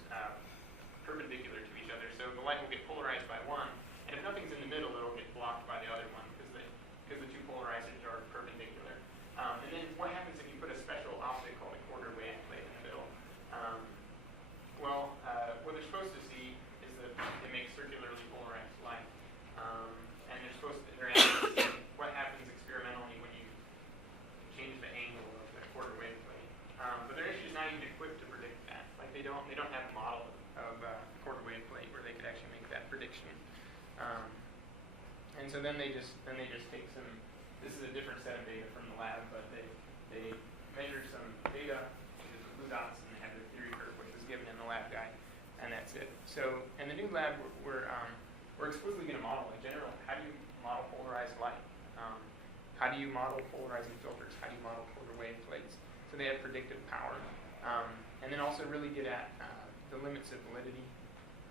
perpendicular to each other. So the light will get polarized by one, and if nothing's in the middle, it'll get blocked by the other one because the two polarizers are perpendicular. And then what happens if you put a special optic called a quarter wave plate in the middle? What they're supposed to see is that it makes circularly polarized light. And they're asking to see what happens experimentally when you change the angle of the quarter wave plate. But they're actually not even equipped to predict that. Like they don't have a model of quarter wave plate where they could actually make that prediction. And so then they just take some. This is a different set of data from the lab, but they measured some data, the blue dots, and they have their theory curve, which was given in the lab guide, and that's it. So in the new lab, we're explicitly going to model in general. How do you model polarized light? How do you model polarizing filters? How do you model quarter wave plates? So they have predictive power, and then also really get at the limits of validity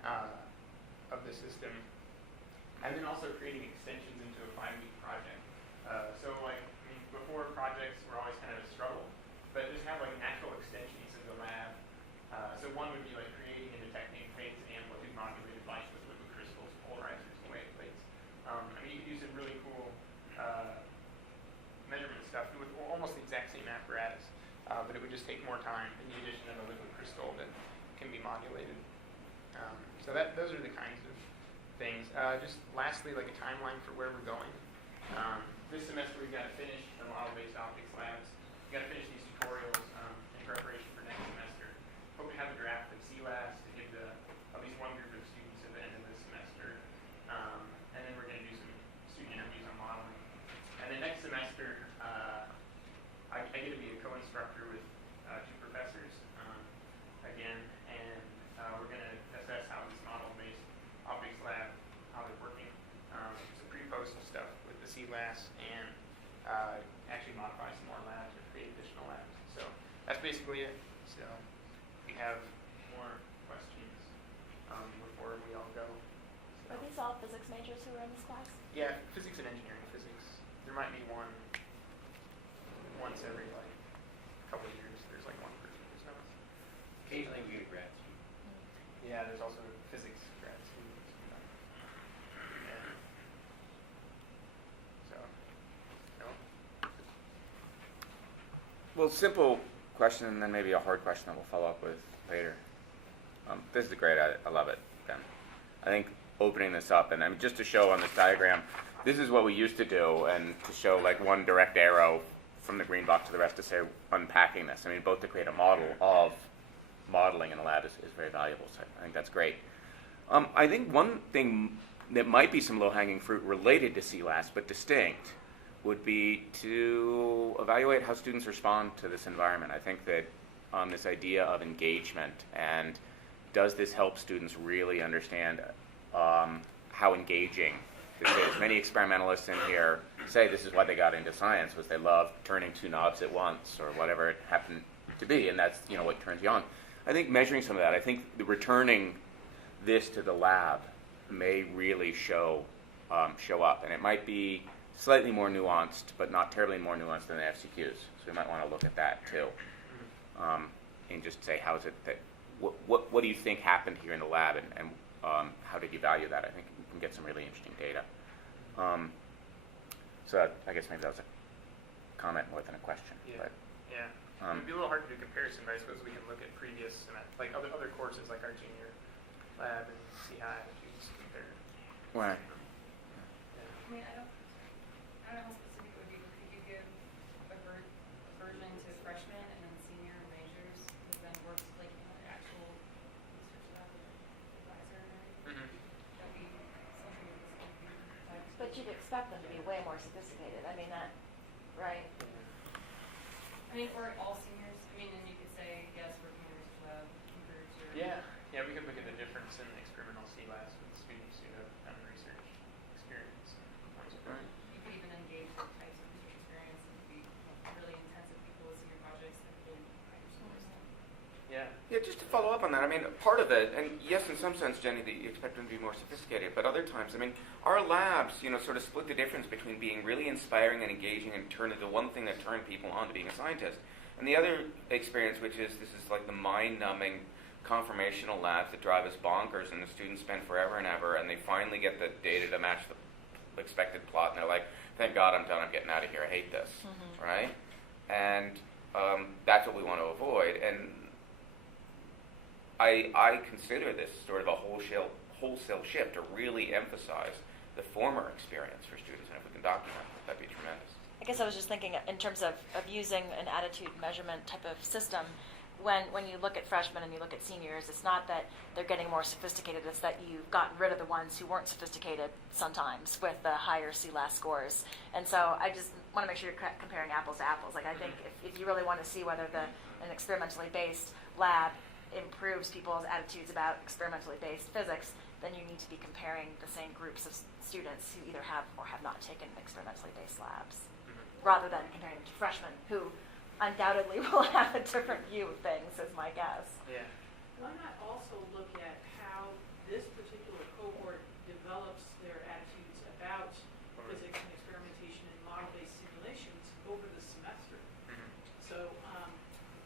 of the system, and then also creating extensions into a 5-week project. Before projects were always kind of a struggle, but just have like natural extensions in the lab. So one would be like creating and detecting phase and amplitude modulated light with liquid crystals, polarizers, and wave plates. You could do some really cool measurement stuff with almost the exact same apparatus, but it would just take more time in the addition of a liquid crystal that can be modulated. So those are the kinds of things. Just lastly, like a timeline for where we're going. This semester we've got to finish the model-based optics labs. We've got to finish these tutorials in preparation for next semester. Hope to have a draft of CLAS to give to at least one group of students at the end of this semester. And then we're going to do some student interviews on modeling. And then next semester, I get to be a co-instructor with 2 professors again, and we're going to assess how this model-based optics lab, how they're working. Some pre-post stuff with the CLAS, and actually modify some more labs or create additional labs. So that's basically it. So we have more questions before we all go. So. Are these all physics majors who are in this class? Yeah, physics and engineering physics. There might be one once every couple of years. There's like one person who's not. Occasionally we get grad students. Yeah, there's also physics grad students. Yeah. So, no. Well, simple question, and then maybe a hard question that we'll follow up with later. This is great. I love it, Ben. I think opening this up, and just to show on this diagram, this is what we used to do, and to show like one direct arrow from the green box to the rest to say unpacking this. Both to create a model of modeling in a lab is very valuable. So I think that's great. I think one thing that might be some low-hanging fruit related to CLAS, but distinct, would be to evaluate how students respond to this environment. I think that this idea of engagement, and does this help students really understand how engaging as many experimentalists in here say this is why they got into science, was they love turning two knobs at once or whatever it happened to be, and that's what turns you on. I think measuring some of that, I think returning this to the lab may really show up, and it might be slightly more nuanced, but not terribly more nuanced than the FCQs. So we might want to look at that too, and just say how is it that what do you think happened here in the lab, and how did you value that? I think we can get some really interesting data. So I guess maybe that was a comment more than a question. Yeah. But, yeah. It'd be a little hard to do comparison, but I suppose we can look at previous, like other courses, like our junior lab and see how attitudes compare. right. I mean, I don't know how specific it would be, but could you give a version to freshmen and then senior majors who then works like in an actual research lab with an advisor and everything? That'd be something that was But you'd expect them to be way more sophisticated. I mean, that, right? I mean, or all seniors. I mean, and you could say, yes, working in a research lab improves your... Yeah, we could look at the difference in experimental CLAS with students who have done research experience. You could even engage with types of research experience and be really intensive people with senior projects that really high scores. Yeah. Yeah, just to follow up on that, I mean, part of it, and yes, in some sense, Jenny, that you expect them to be more sophisticated, but other times, I mean, our labs, sort of split the difference between being really inspiring and engaging and turn into one thing that turned people on to being a scientist. And the other experience, which is, this is like the mind-numbing conformational labs that drive us bonkers, and the students spend forever and ever, and they finally get the data to match the expected plot, and they're like, thank God I'm done, I'm getting out of here, I hate this, right? And that's what we want to avoid. And I consider this sort of a wholesale shift to really emphasize the former experience for students, and if we can document it, that'd be tremendous. I guess I was just thinking in terms of using an attitude measurement type of system. When you look at freshmen and you look at seniors, it's not that they're getting more sophisticated, it's that you've gotten rid of the ones who weren't sophisticated sometimes with the higher CLAS scores. And so I just want to make sure you're comparing apples to apples. Like I think if you really want to see whether an experimentally based lab improves people's attitudes about experimentally based physics, then you need to be comparing the same groups of students who either have or have not taken experimentally based labs, rather than comparing them to freshmen who undoubtedly will have a different view of things, is my guess. Yeah. Why not also look at how this particular cohort develops their attitudes about physics and experimentation and model-based simulations over the semester? So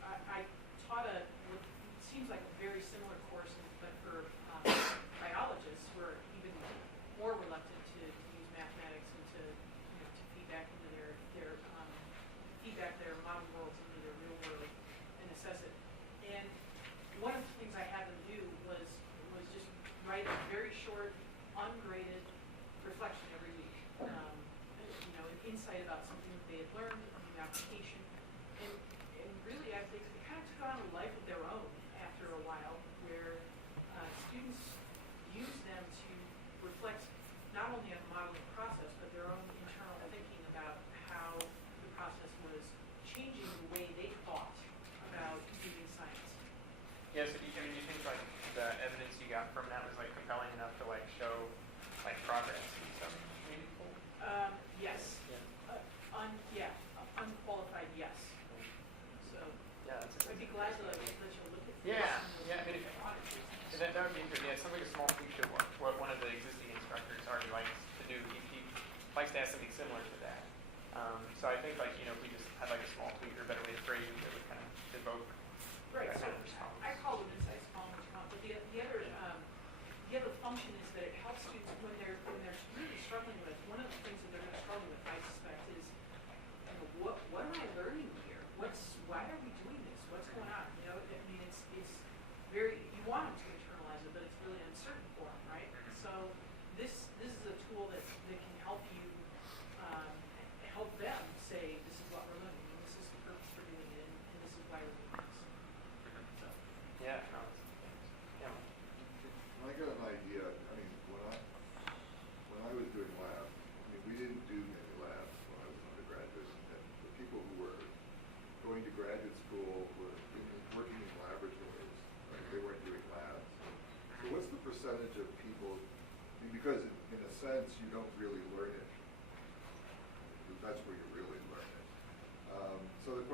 I taught what seems like a very similar course, but for biologists who are even more reluctant to use mathematics and to feedback into their model worlds into their real world and assess it. And one of the things I had them do was just write a very short, ungraded reflection every week. An insight about something that they had learned, a new application, and really I think they kind of took on a life of their own after a while, where students use them to reflect not only on the modeling process, but their own internal thinking about how the process was changing the way they thought about doing science. Yeah, so do you think like the evidence you got from that was like compelling enough to like show like progress in some meaningful? Yes. Unqualified yes. So Yeah, that's I'd be glad to let you look at this. Yeah, I mean, that would be interesting. Yeah, it sounds like a small tweak to what one of the existing instructors already likes to do. He likes to have something similar to that. So I think if we just had like a small tweak or a better way to phrase it, that would kind of evoke Right, that so kind of response. I call them insights, call them what you want, but the other function is that it helps students when they're really struggling with, one of the things that they're going to struggle with, I suspect, is what am I learning here? Why are we doing this? What's going on? I mean,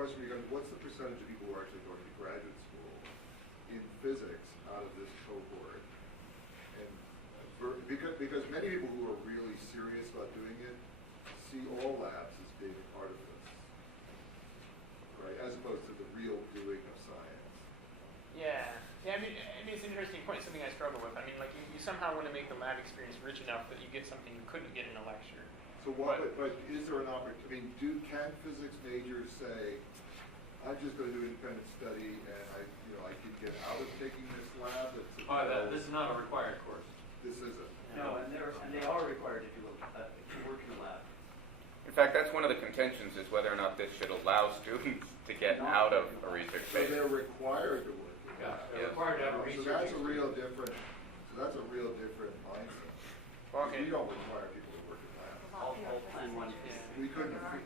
question for you guys, what's the percentage of people who are actually going to graduate school in physics out of this cohort? And because many people who are really serious about doing it see all labs as being a part of this, right? As opposed to the real doing of science. Yeah. Yeah, I mean, it's an interesting point, something I struggle with. I mean, like, you somehow want to make the lab experience rich enough that you get something you couldn't get in a lecture. So what, but is there an opportunity, I mean, can physics majors say, I'm just going to do independent study and I can get out of taking this lab? This is not a required course. This isn't. No, and they are required to do to work in the lab. In fact, that's one of the contentions is whether or not this should allow students to get out of a research So base. they're required to work in Yeah, that. they're required to have a So research. that's a real different, mindset. Well, okay. We don't require people to work in labs. All in one. We couldn't afford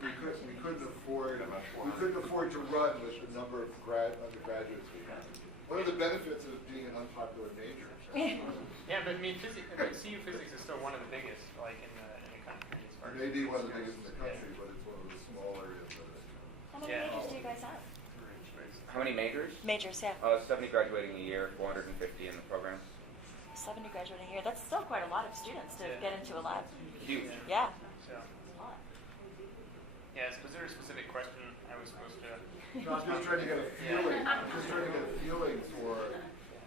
to run with the number of undergraduates we have. One of the benefits of being an unpopular major. Yeah, but I mean, but CU physics is still one of the biggest, like, in the country as far It as. may be one of the biggest in the country, but it's one of the small areas that is. How many Yeah. majors do you guys have? How many majors? Majors, yeah. 70 graduating a year, 450 in the program. 70 graduating here. That's still quite a lot of students to Yeah. get into a lab. Huge. Yeah. So, It's a lot. yes, was there a specific question I was supposed to? No, I'm just trying to get a feeling. I'm just trying to get a feeling for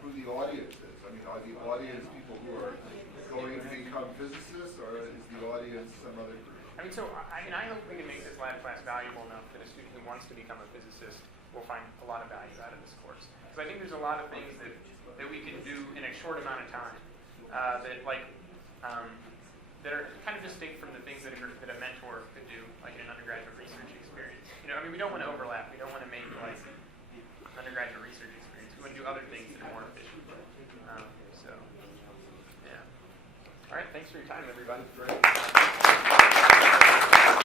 who the audience is. I mean, are the audience people who are going to become physicists, or is the audience some other group? I mean, so, I hope we can make this lab class valuable enough that a student who wants to become a physicist will find a lot of value out of this course. Because I think there's a lot of things that we can do in a short amount of time that are kind of distinct from the things that a mentor could do, like in an undergraduate research experience. You know, I mean, we don't want to overlap. We don't want to make like undergraduate research experience. We want to do other things that are more efficient. So, yeah. All right. Thanks for your time, everybody. Great.